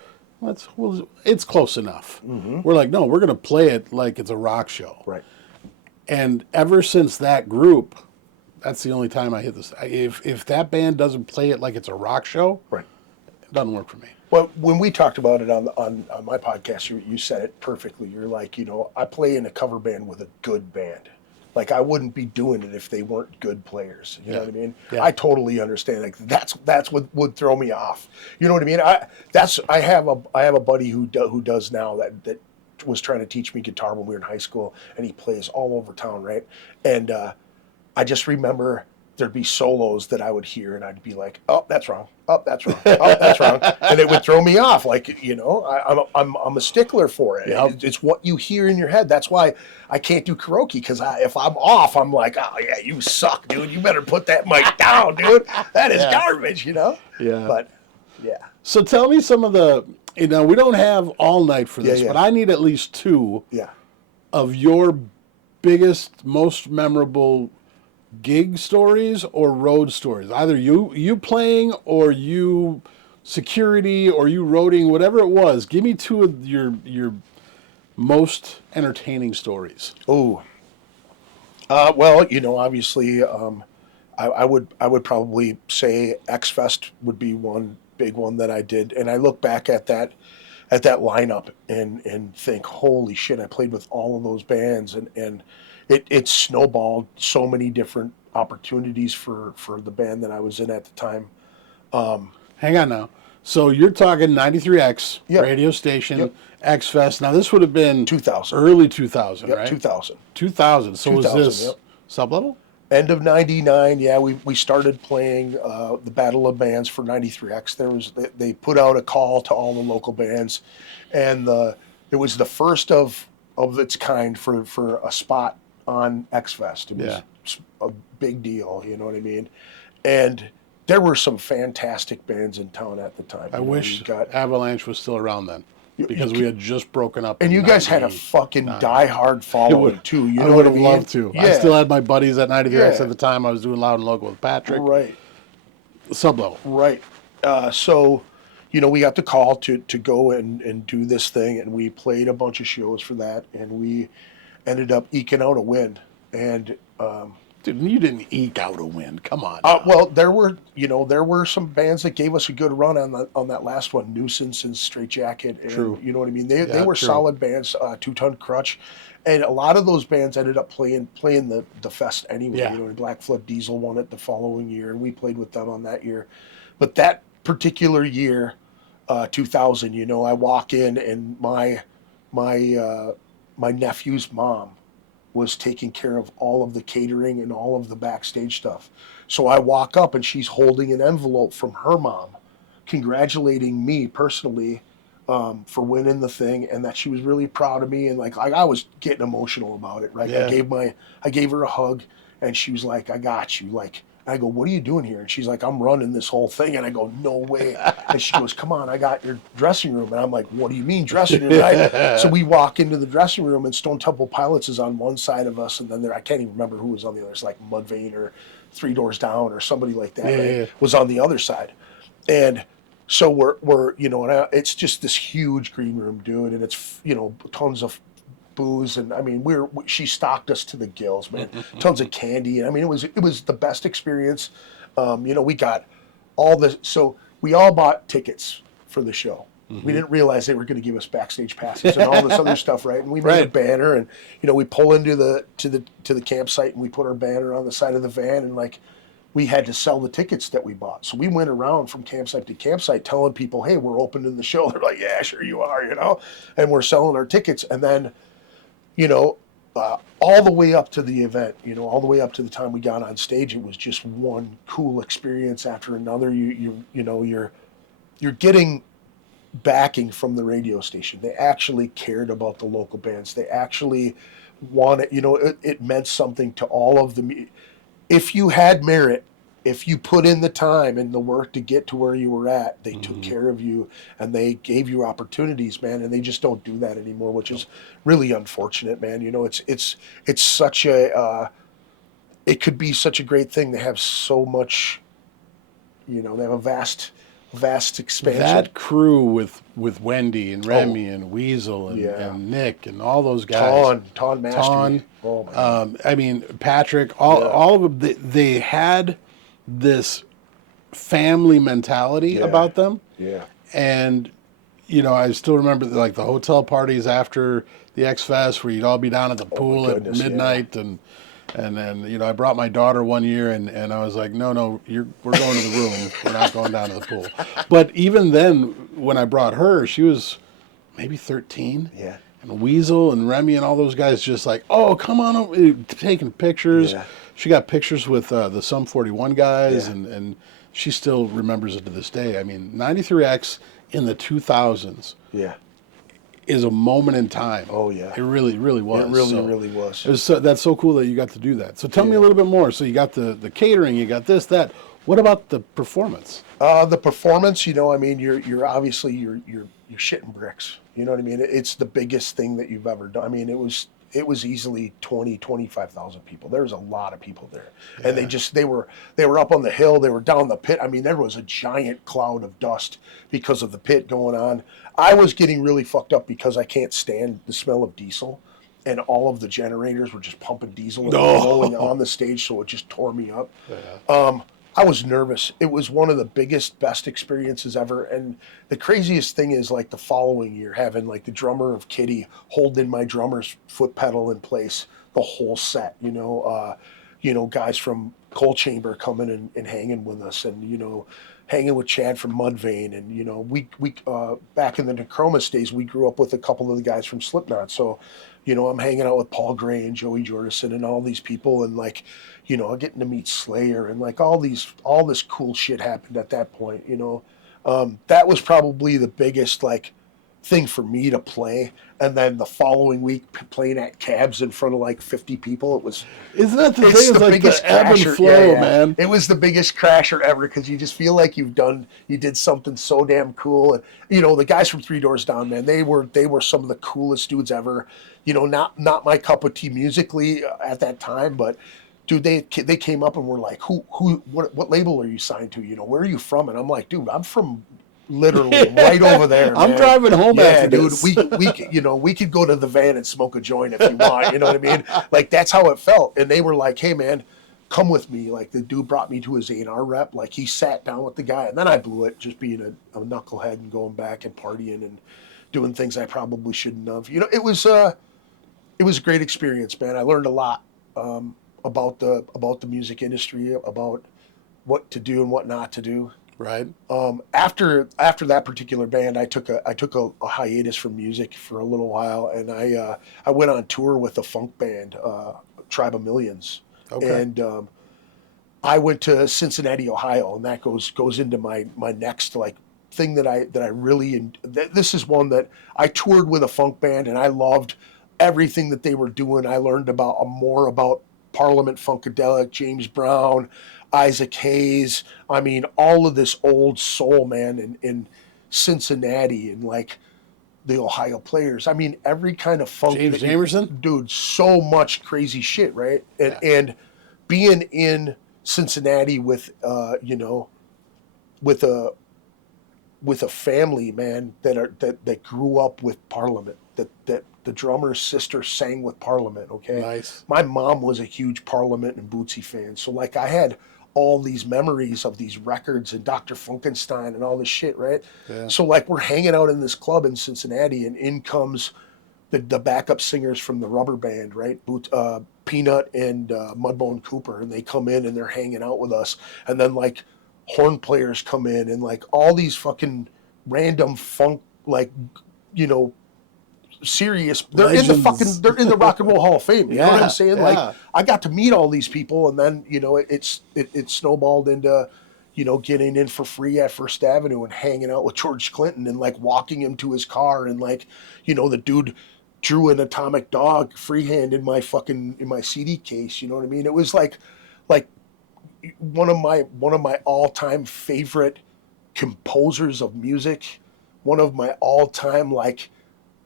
It's close enough. Mm-hmm. We're like, no, we're going to play it like it's a rock show. Right. And ever since that group, that's the only time I hit this. If that band doesn't play it like it's a rock show, Right. it doesn't work for me. Well, when we talked about it on my podcast, you said it perfectly. You're like, I play in a cover band with a good band. Like, I wouldn't be doing it if they weren't good players. You know what I mean? Yeah. I totally understand. Like, that's what would throw me off. You know what I mean? I have a buddy who does now that was trying to teach me guitar when we were in high school, and he plays all over town, right? And I just remember there'd be solos that I would hear, and I'd be like, "Oh, that's wrong. Oh, that's wrong. Oh, that's wrong," and it would throw me off. Like, I'm a stickler for it. Yep. It's what you hear in your head. That's why I can't do karaoke, because if I'm off, I'm like, "Oh yeah, you suck, dude. You better put that mic down, dude. That is garbage," Yeah. But yeah. So tell me some of the. We don't have all night for this, Yeah. but I need at least 2 Yeah. of your biggest, most memorable gig stories or road stories. Either you playing or you security or you roading, whatever it was. Give me 2 of your most entertaining stories. Oh. Well, obviously, I would probably say X Fest would be one big one that I did, and I look back at that lineup and think, holy shit, I played with all of those bands, and it snowballed so many different opportunities for the band that I was in at the time. Hang on now. So you're talking 93X Yep. radio station, Yep. X Fest. Now this would have been 2000. early 2000, Yep, right? 2000. 2000. So was 2000, this yep. sub-level? End of 99, yeah, we started playing the Battle of Bands for 93X. They put out a call to all the local bands, and it was the first of its kind for a spot on X Fest. It was a big deal, you know what I mean? And there were some fantastic bands in town at the time. I wish Avalanche was still around then, because we had just broken up. And in you guys had a 99. fucking diehard following too. You I know would what I have mean? loved to. Yeah. I still had my buddies at 93X Yeah. at the time. I was doing Loud and Local with Patrick. Right. Sub-level. Right. So, we got the call to go and do this thing, and we played a bunch of shows for that, and we ended up eking out a win. And Dude, you didn't eke out a win. Come on. well, there were some bands that gave us a good run on that last one, Nuisance and Straight Jacket. And, True. You know what I mean? They were true. solid bands. 2 Ton Crutch, and a lot of those bands ended up playing the fest anyway. Yeah. Black Flood Diesel won it the following year, and we played with them on that year. But that particular year, 2000, I walk in, and my nephew's mom was taking care of all of the catering and all of the backstage stuff. So I walk up, and she's holding an envelope from her mom, congratulating me personally for winning the thing, and that she was really proud of me, and like I was getting emotional about it, right? Yeah. I gave her a hug, and she was like, "I got you." Like, I go, "What are you doing here?" And she's like, "I'm running this whole thing." And I go, "No way." And she goes, "Come on, I got your dressing room." And I'm like, "What do you mean dressing room?" Right? So we walk into the dressing room, and Stone Temple Pilots is on one side of us, and then I can't even remember who was on the other. It's like Mudvayne or Three Doors Down or somebody like that, right? Was on the other side. And so we're and it's just this huge green room, dude, and it's tons of booze, and I mean she stocked us to the gills, man. Tons of candy, and I mean it was the best experience. We got so we all bought tickets for the show. We didn't realize they were going to give us backstage passes and all this other stuff, right? And we made a banner, and we pull into the campsite, and we put our banner on the side of the van, and like we had to sell the tickets that we bought. So we went around from campsite to campsite telling people, "Hey, we're opening the show." They're like, "Yeah, sure you are," and we're selling our tickets. And then all the way up to the event, all the way up to the time we got on stage, it was just one cool experience after another. You're getting backing from the radio station. They actually cared about the local bands. They actually wanted, it meant something to all of the. If you had merit, if you put in the time and the work to get to where you were at, they took care of you and they gave you opportunities, man. And they just don't do that anymore, which is really unfortunate, man. It's such a, it could be such a great thing to have so much, they have a vast expansion. That crew with Wendy and Remy and Weasel and Nick and all those guys. Ton Mastery. Oh my God. I mean, Patrick, all of them, they had this family mentality about them. Yeah. And, I still remember like the hotel parties after the X Fest where you'd all be down at the pool at midnight and then, I brought my daughter one year and I was like, no, we're going to the room. We're not going down to the pool. But even then, when I brought her, she was maybe 13. Yeah. And Weasel and Remy and all those guys just like, oh, come on over, taking pictures. Yeah. She got pictures with the Sum 41 guys and she still remembers it to this day. I mean, 93X in the 2000s. Yeah. Is a moment in time. Oh yeah, it really was. It really was. It was that's so cool that you got to do that. So tell me a little bit more. So you got the catering, you got this, that. What about the performance? The performance, you're obviously you're shitting bricks. You know what I mean? It's the biggest thing that you've ever done. I mean, it was easily 25,000 people. There was a lot of people there, and they were up on the hill. They were down the pit. I mean, there was a giant cloud of dust because of the pit going on. I was getting really fucked up because I can't stand the smell of diesel, and all of the generators were just pumping diesel and blowing on the stage, so it just tore me up. Yeah. I was nervous. It was one of the best experiences ever. And the craziest thing is like the following year, having like the drummer of Kitty holding my drummer's foot pedal in place the whole set, guys from Coal Chamber coming and hanging with us and, hanging with Chad from Mudvayne. And, we back in the Necromus days, we grew up with a couple of the guys from Slipknot. So, I'm hanging out with Paul Gray and Joey Jordison and all these people and like, getting to meet Slayer and like all this cool shit happened at that point, that was probably the biggest like thing for me to play. And then the following week playing at Cabs in front of like 50 people, isn't that the thing? It's like biggest the ebb and flow, man. It was the biggest crasher ever because you just feel like you did something so damn cool. And the guys from Three Doors Down, man, they were some of the coolest dudes ever. Not my cup of tea musically at that time, but dude, they came up and were like, what label are you signed to? Where are you from? And I'm like, dude, I'm from literally right over there. I'm driving home after dude, this. we could go to the van and smoke a joint if you want. You know what I mean? Like that's how it felt. And they were like, hey man, come with me. Like the dude brought me to his A&R rep. Like he sat down with the guy, and then I blew it, just being a knucklehead and going back and partying and doing things I probably shouldn't have. It was a great experience, man. I learned a lot about the music industry, about what to do and what not to do. Right. After that particular band, I took a hiatus from music for a little while, and I went on tour with a funk band, Tribe of Millions. Okay. And I went to Cincinnati, Ohio, and that goes into my next like thing that I really. This is one that I toured with a funk band, and I loved everything that they were doing. I learned more about Parliament Funkadelic, James Brown, Isaac Hayes. I mean, all of this old soul, man, in Cincinnati and like the Ohio Players. I mean, every kind of funk. James Jamerson? Dude, so much crazy shit, right? And being in Cincinnati with, with a family, man, that grew up with Parliament, that the drummer's sister sang with Parliament, okay? Nice. My mom was a huge Parliament and Bootsy fan. So, like, I had all these memories of these records and Dr. Funkenstein and all this shit, right? Yeah. So, like, we're hanging out in this club in Cincinnati, and in comes the backup singers from the Rubber Band, right? Peanut and Mudbone Cooper, and they come in and they're hanging out with us. And then, like, horn players come in and, like, all these fucking random funk, like, serious. They're in the Rock and Roll Hall of Fame. You know what I'm saying? Yeah. Like I got to meet all these people, and then it snowballed into, getting in for free at First Avenue and hanging out with George Clinton and like walking him to his car and like, the dude drew an atomic dog freehand in my CD case. You know what I mean? It was like one of my all-time favorite composers of music, one of my all-time like,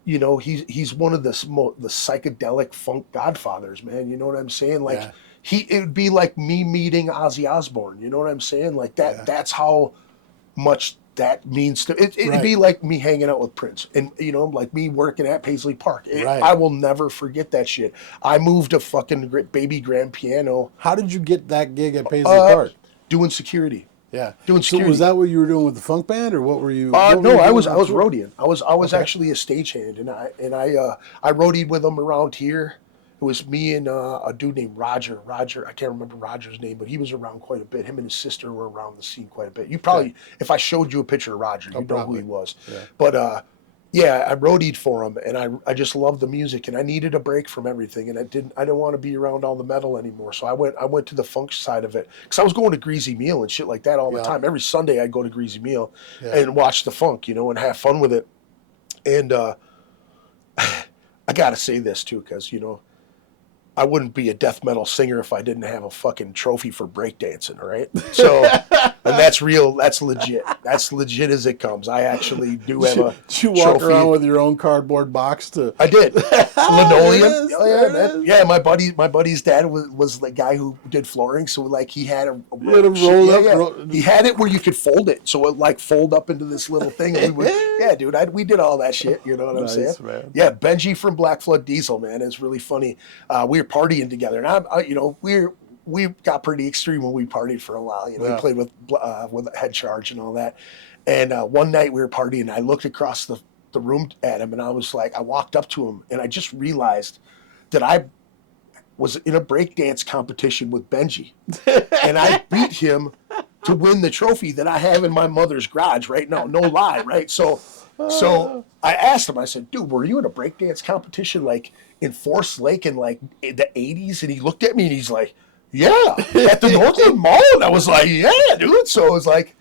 he's one of the psychedelic funk godfathers, man. You know what I'm saying? Like it would be like me meeting Ozzy Osbourne. You know what I'm saying? Like that. Yeah. That's how much that means to it. It'd be like me hanging out with Prince, and like me working at Paisley Park. I will never forget that shit. I moved a fucking baby grand piano. How did you get that gig at Paisley Park? Doing security. Yeah. Doing security. So was that what you were doing with the funk band, or what were you? No, I was roadieing. I was actually a stagehand, and I roadied with them around here. It was me and a dude named Roger. I can't remember Roger's name, but he was around quite a bit. Him and his sister were around the scene quite a bit. You probably, if I showed you a picture of Roger, you'd know who he was. Yeah. But I roadied for him, and I just loved the music, and I needed a break from everything, and I didn't want to be around all the metal anymore. So I went to the funk side of it, because I was going to Greasy Meal and shit like that all the time. Every Sunday I'd go to Greasy Meal and watch the funk, and have fun with it. And I gotta say this too, because I wouldn't be a death metal singer if I didn't have a fucking trophy for breakdancing, right? So, and that's real, that's legit. That's legit as it comes. I actually do have a Did you walk around with your own cardboard box to... I did. Linoleum. Yeah, my buddy's dad was the guy who did flooring, so like he had a he had it where you could fold it, so it like fold up into this little thing. And we did all that shit, you know what I'm saying? Man. Yeah, Benji from Black Flood Diesel, man, it's really funny. We were partying together, and we got pretty extreme when we partied for a while. We played with Head Charge and all that. And one night we were partying, and I looked across the room at him, and I was like, I walked up to him, and I just realized that I was in a breakdance competition with Benji, and I beat him to win the trophy that I have in my mother's garage right now. No lie, right? So I asked him, I said, dude, were you in a breakdance competition like in Forest Lake in like the 80s? And he looked at me and he's like, yeah, at the Northland Mall. And I was like, yeah, dude. So it was like,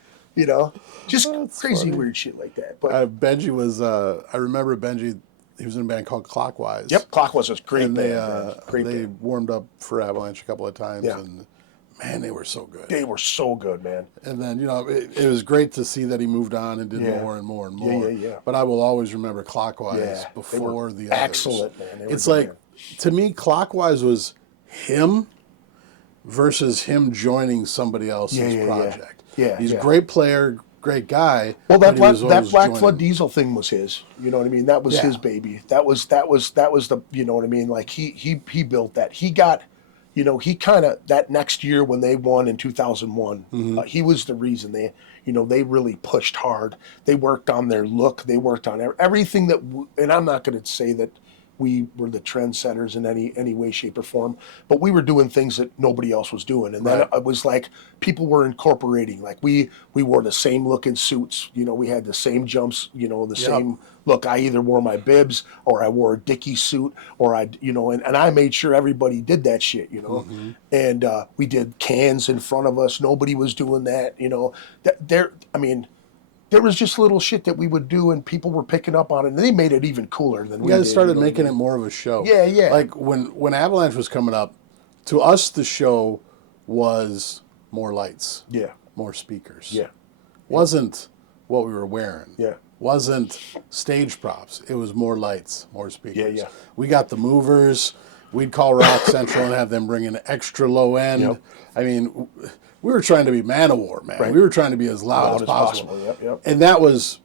just crazy funny. Weird shit like that. But Benji was, I remember Benji, he was in a band called Clockwise. Yep, Clockwise was great. And they warmed up for Avalanche a couple of times. Yeah. And man, they were so good. They were so good, man. And then, it was great to see that he moved on and did more and more and more. Yeah. But I will always remember Clockwise before the others. Excellent, man. It's like, to me, Clockwise was him versus him joining somebody else's project. Yeah. He's a great player, great guy. Well, that Black Flood Diesel thing was his. You know what I mean? That was his baby. That was the, you know what I mean? Like he built that. He got, he kind of, that next year when they won in 2001, he was the reason they really pushed hard. They worked on their look. They worked on everything that, and I'm not going to say that we were the trendsetters in any way, shape, or form, but we were doing things that nobody else was doing. And then it was like people were incorporating. Like we wore the same looking suits. We had the same jumps. The same look. I either wore my bibs or I wore a Dickie suit, or and I made sure everybody did that shit. And we did cans in front of us. Nobody was doing that. There was just little shit that we would do, and people were picking up on it, and they made it even cooler than we did. You guys started making it more of a show. Yeah. Like when Avalanche was coming up, to us the show was more lights. Yeah. More speakers. Yeah. Wasn't what we were wearing. Yeah. Wasn't stage props. It was more lights, more speakers. Yeah. We got the movers. We'd call Rock Central and have them bring an extra low end. Yep. I mean, we were trying to be Manowar, man. Right. We were trying to be as loud as possible. Yep. And that was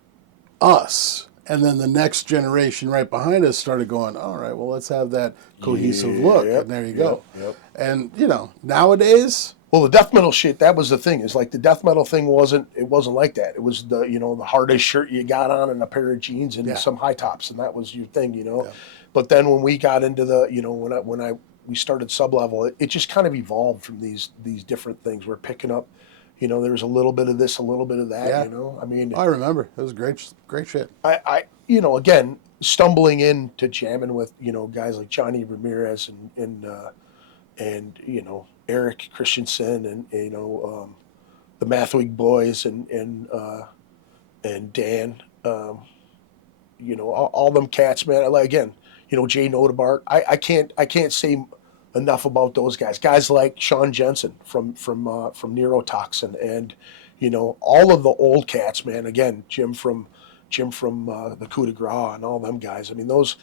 us. And then the next generation right behind us started going, all right, well, let's have that cohesive look. And there you go. Yep. And, nowadays... Well, the death metal shit, that was the thing. It's like the death metal thing wasn't like that. It was the hardest shirt you got on and a pair of jeans and some high tops, and that was your thing, Yeah. But then when we got into the, we started Sublevel, it just kind of evolved from these different things. We're picking up, there was a little bit of this, a little bit of that, I remember. It was great shit. I again, stumbling into jamming with, guys like Johnny Ramirez and Eric Christensen and, the Mathwig boys and Dan, all them cats, man. Like, again, Jay Notebart. I can't say enough about those guys. Guys like Sean Jensen from Neurotoxin, and all of the old cats, man. Again, Jim from the Coup de Grace and all them guys. I mean, those.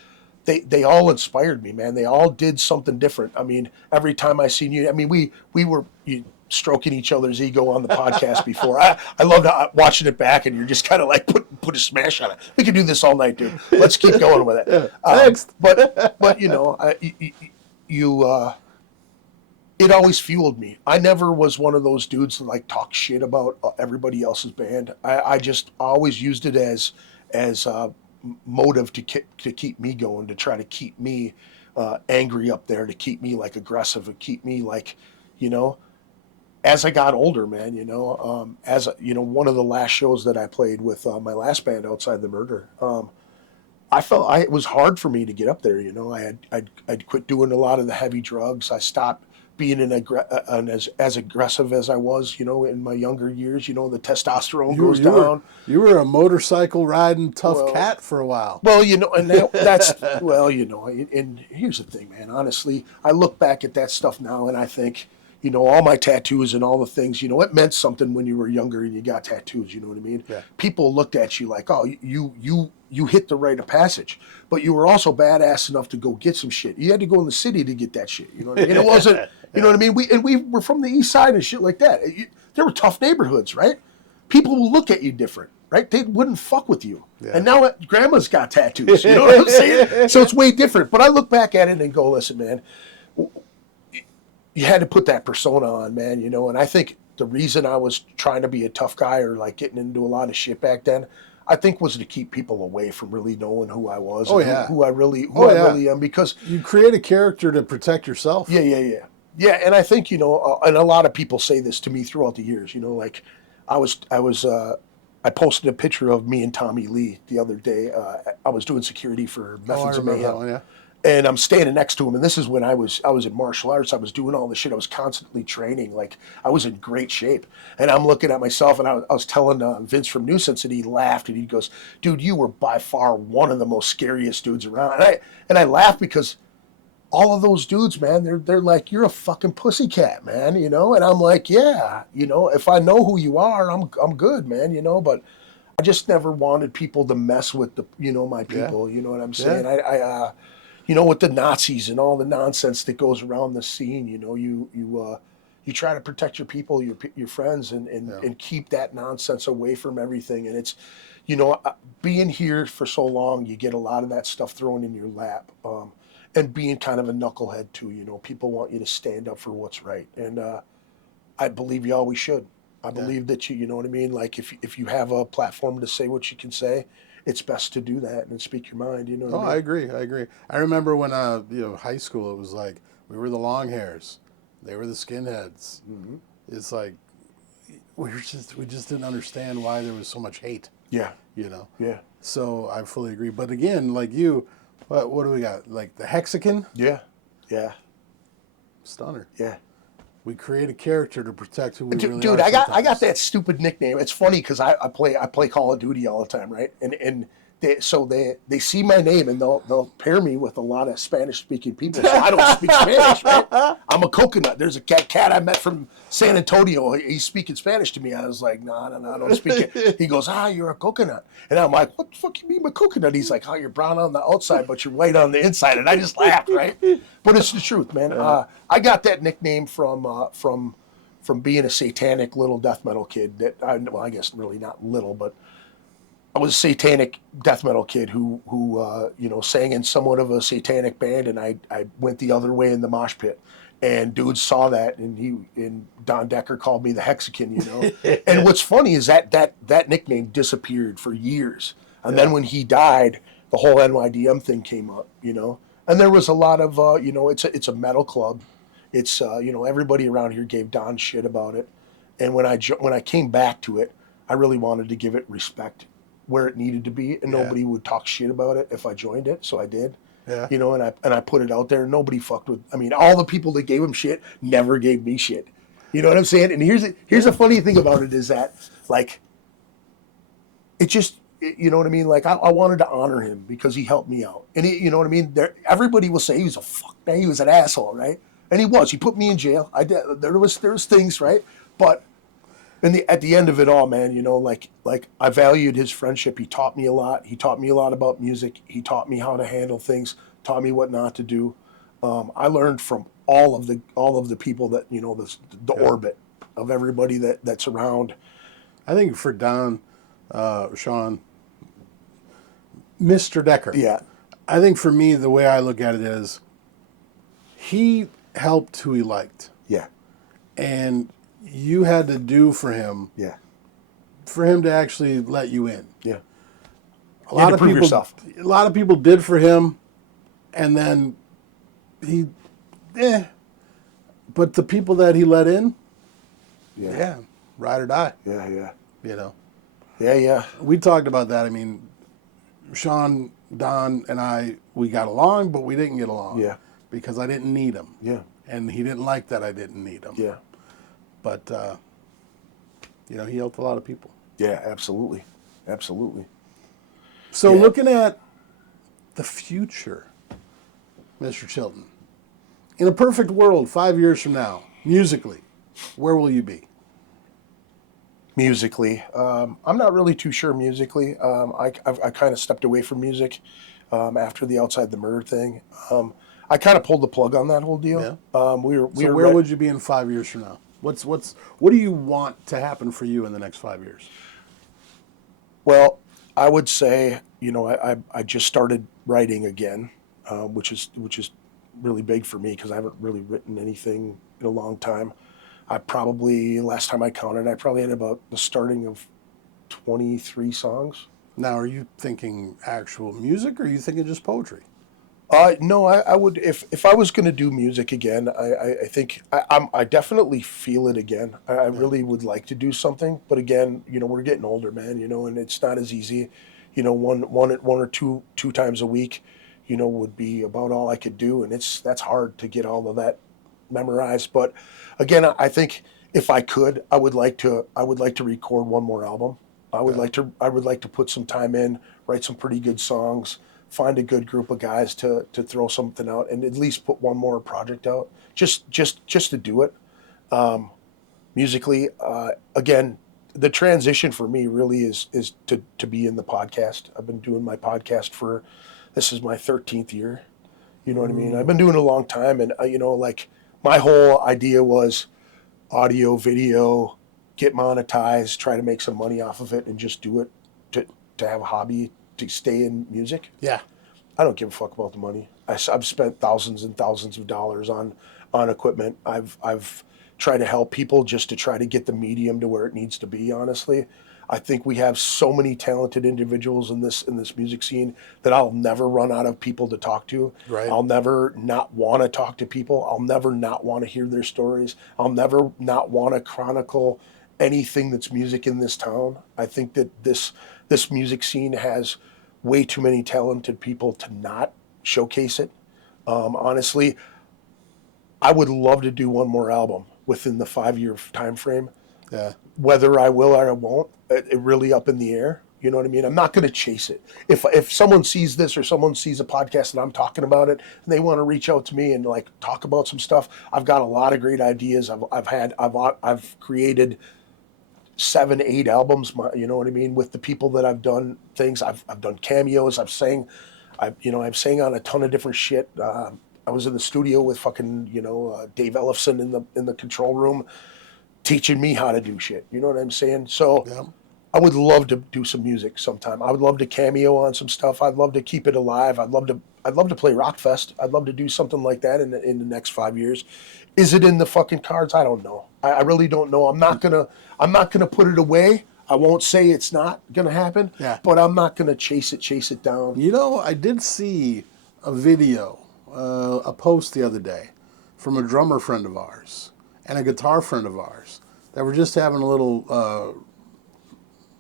They all inspired me, man. They all did something different. I mean, every time I seen you, I mean, we were stroking each other's ego on the podcast before. I loved watching it back, and you're just kind of like put a smash on it. We could do this all night, dude. Let's keep going with it. Next. But it always fueled me. I never was one of those dudes that like talk shit about everybody else's band. I just always used it as motive to keep me going, to try to keep me angry up there, to keep me like aggressive, and keep me like, as I got older, man, one of the last shows that I played with my last band, Outside the Murder, I felt it was hard for me to get up there. I'd quit doing a lot of the heavy drugs. I stopped being as aggressive as I was, in my younger years. The testosterone goes down. You were a motorcycle riding tough cat for a while. Well, and that's and here's the thing, man. Honestly, I look back at that stuff now, and I think, all my tattoos and all the things, it meant something when you were younger and you got tattoos. You know what I mean? Yeah. People looked at you like, oh, you hit the rite of passage, but you were also badass enough to go get some shit. You had to go in the city to get that shit. You know what I mean? It wasn't, you know what I mean? We were from the East Side and shit like that. There were tough neighborhoods, right? People will look at you different, right? They wouldn't fuck with you. Yeah. And now grandma's got tattoos. You know what I'm saying? So it's way different. But I look back at it and go, listen, man, you had to put that persona on, man, and I think the reason I was trying to be a tough guy or like getting into a lot of shit back then, I think was to keep people away from really knowing who I was, who I really am, because you create a character to protect yourself. Yeah. And I think, and a lot of people say this to me throughout the years, like I posted a picture of me and Tommy Lee the other day. I was doing security for Methods of Mayhem. That one, yeah. And I'm standing next to him, and this is when I was in martial arts. I was doing all this shit. I was constantly training. Like, I was in great shape. And I'm looking at myself, and I was telling Vince from Nuisance, and he laughed, and he goes, dude, you were by far one of the most scariest dudes around. And I laughed because all of those dudes, man, they're like, you're a fucking pussycat, man, And I'm like, yeah, if I know who you are, I'm good, man, But I just never wanted people to mess with my people, you know what I'm saying? Yeah. With the Nazis and all the nonsense that goes around the scene, you try to protect your people, your friends, and keep that nonsense away from everything. And it's, being here for so long, you get a lot of that stuff thrown in your lap, and being kind of a knucklehead too. People want you to stand up for what's right, and I believe you always should. I believe that you know what I mean. Like if you have a platform to say what you can say, it's best to do that and speak your mind. You know what I mean? I agree. I remember when high school, it was like we were the long hairs, they were the skinheads. Mm-hmm. It's like we just didn't understand why there was so much hate. Yeah. Yeah. So I fully agree. But again, like you, what do we got? Like the Hexagon? Yeah. Stunner. Yeah. We create a character to protect who we really are. Dude, I got that stupid nickname. It's funny because I play Call of Duty all the time, right? And they see my name and they'll pair me with a lot of Spanish speaking people. So I don't speak Spanish, right? I'm a coconut. There's a cat I met from San Antonio. He's speaking Spanish to me. I was like, no, I don't speak it. He goes, you're a coconut. And I'm like, what the fuck you mean a coconut? He's like, you're brown on the outside, but you're white on the inside. And I just laughed, right? But it's the truth, man. I got that nickname from being a satanic little death metal kid. I guess really not little, but I was a satanic death metal kid who sang in somewhat of a satanic band, and I went the other way in the mosh pit, and dudes saw that, and Don Decker called me the Hexagon, And what's funny is that nickname disappeared for years, and then when he died, the whole NYDM thing came up, and there was a lot of it's a metal club, it's everybody around here gave Don shit about it, and when I came back to it, I really wanted to give it respect where it needed to be, and nobody would talk shit about it if I joined it, so I did. Yeah. And I put it out there. Nobody fucked with. I mean, all the people that gave him shit never gave me shit. You know what I'm saying? And here's the funny thing about it is that, like, it just, you know what I mean? Like, I wanted to honor him because he helped me out. And you know what I mean? Everybody will say he was a fuck man, he was an asshole, right? And he was. He put me in jail. I did. There was things, right? But at the end of it all, man, you know, like I valued his friendship. He taught me a lot. He taught me a lot about music. He taught me how to handle things. Taught me what not to do. I learned from all of the people that, you know, the orbit of everybody that's around. I think for Don, Sean, Mr. Decker. Yeah, I think for me, the way I look at it is, he helped who he liked, yeah, and you had to do for him yeah, for him to actually let you in. yeah. A lot of prove people, yourself. a lot of people did for him, and then he, but the people that he let in, Yeah, ride or die. yeah, yeah, You know, yeah. we talked about that. I mean, Sean, Don, and I, we got along, but we didn't get along. Yeah. Because I didn't need him. Yeah. And he didn't like that I didn't need him. Yeah. But, you know, he helped a lot of people. Yeah, absolutely. Absolutely. So Yeah. looking at the future, Mr. Chilton, in a perfect world, 5 years from now, musically, where will you be? Musically, I'm not really too sure musically. I kind of stepped away from music after the Outside the Murder thing. I kind of pulled the plug on that whole deal. Yeah. We were Where would you be in 5 years from now? What do you want to happen for you in the next 5 years? Well, I would say, you know, I just started writing again, which is really big for me because I haven't really written anything in a long time. Last time I counted, I probably had about the starting of 23 songs. Now, are you thinking actual music, or are you thinking just poetry? No, I would, if I was going to do music again, I think I definitely feel it again. I really would like to do something, but again, you know, we're getting older, man, you know, and it's not as easy. You know, one or two times a week, you know, would be about all I could do, and that's hard to get all of that memorized. But again, I think if I could, I would like to record one more album. I would like to put some time in, write some pretty good songs, find a good group of guys to throw something out, and at least put one more project out, just to do it. Musically, again, the transition for me really is to be in the podcast. I've been doing my podcast this is my 13th year. You know what I mean? I've been doing it a long time, and you know, like, my whole idea was audio, video, get monetized, try to make some money off of it, and just do it to have a hobby, to stay in music. Yeah. I don't give a fuck about the money. I've spent thousands and thousands of dollars on equipment. I've tried to help people just to try to get the medium to where it needs to be, honestly. I think we have so many talented individuals in this music scene that I'll never run out of people to talk to. Right. I'll never not want to talk to people. I'll never not want to hear their stories. I'll never not want to chronicle anything that's music in this town. I think that this music scene has way too many talented people to not showcase it. Honestly, I would love to do one more album within the 5-year time frame. Yeah. Whether I will or I won't, it really up in the air. You know what I mean? I'm not going to chase it. If someone sees this or someone sees a podcast and I'm talking about it and they want to reach out to me and like talk about some stuff, I've got a lot of great ideas. I've created 7-8 albums. You know what I mean? With the people that I've done things, I've done cameos. I've sang on a ton of different shit. I was in the studio with fucking Dave Ellefson in the control room, teaching me how to do shit. You know what I'm saying? So. Yeah. I would love to do some music sometime. I would love to cameo on some stuff. I'd love to keep it alive. I'd love to play Rockfest. I'd love to do something like that in the next 5 years. Is it in the fucking cards? I don't know. I really don't know. I'm not gonna put it away. I won't say it's not gonna happen. Yeah. But I'm not gonna chase it down. You know, I did see a video, a post the other day from a drummer friend of ours and a guitar friend of ours that were just having a little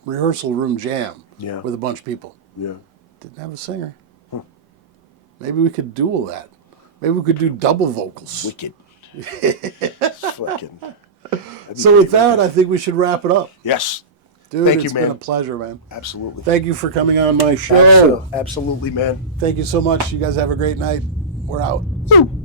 rehearsal room jam with a bunch of people. Yeah. Didn't have a singer. Maybe we could duel that. Maybe we could do double vocals. Wicked. Fucking. So with that, I think we should wrap it up. Yes. Dude, Thank you, it's man. been a pleasure, man. Absolutely. Thank you for coming on my show. Absolutely, man. Thank you so much. You guys have a great night. We're out. Woo.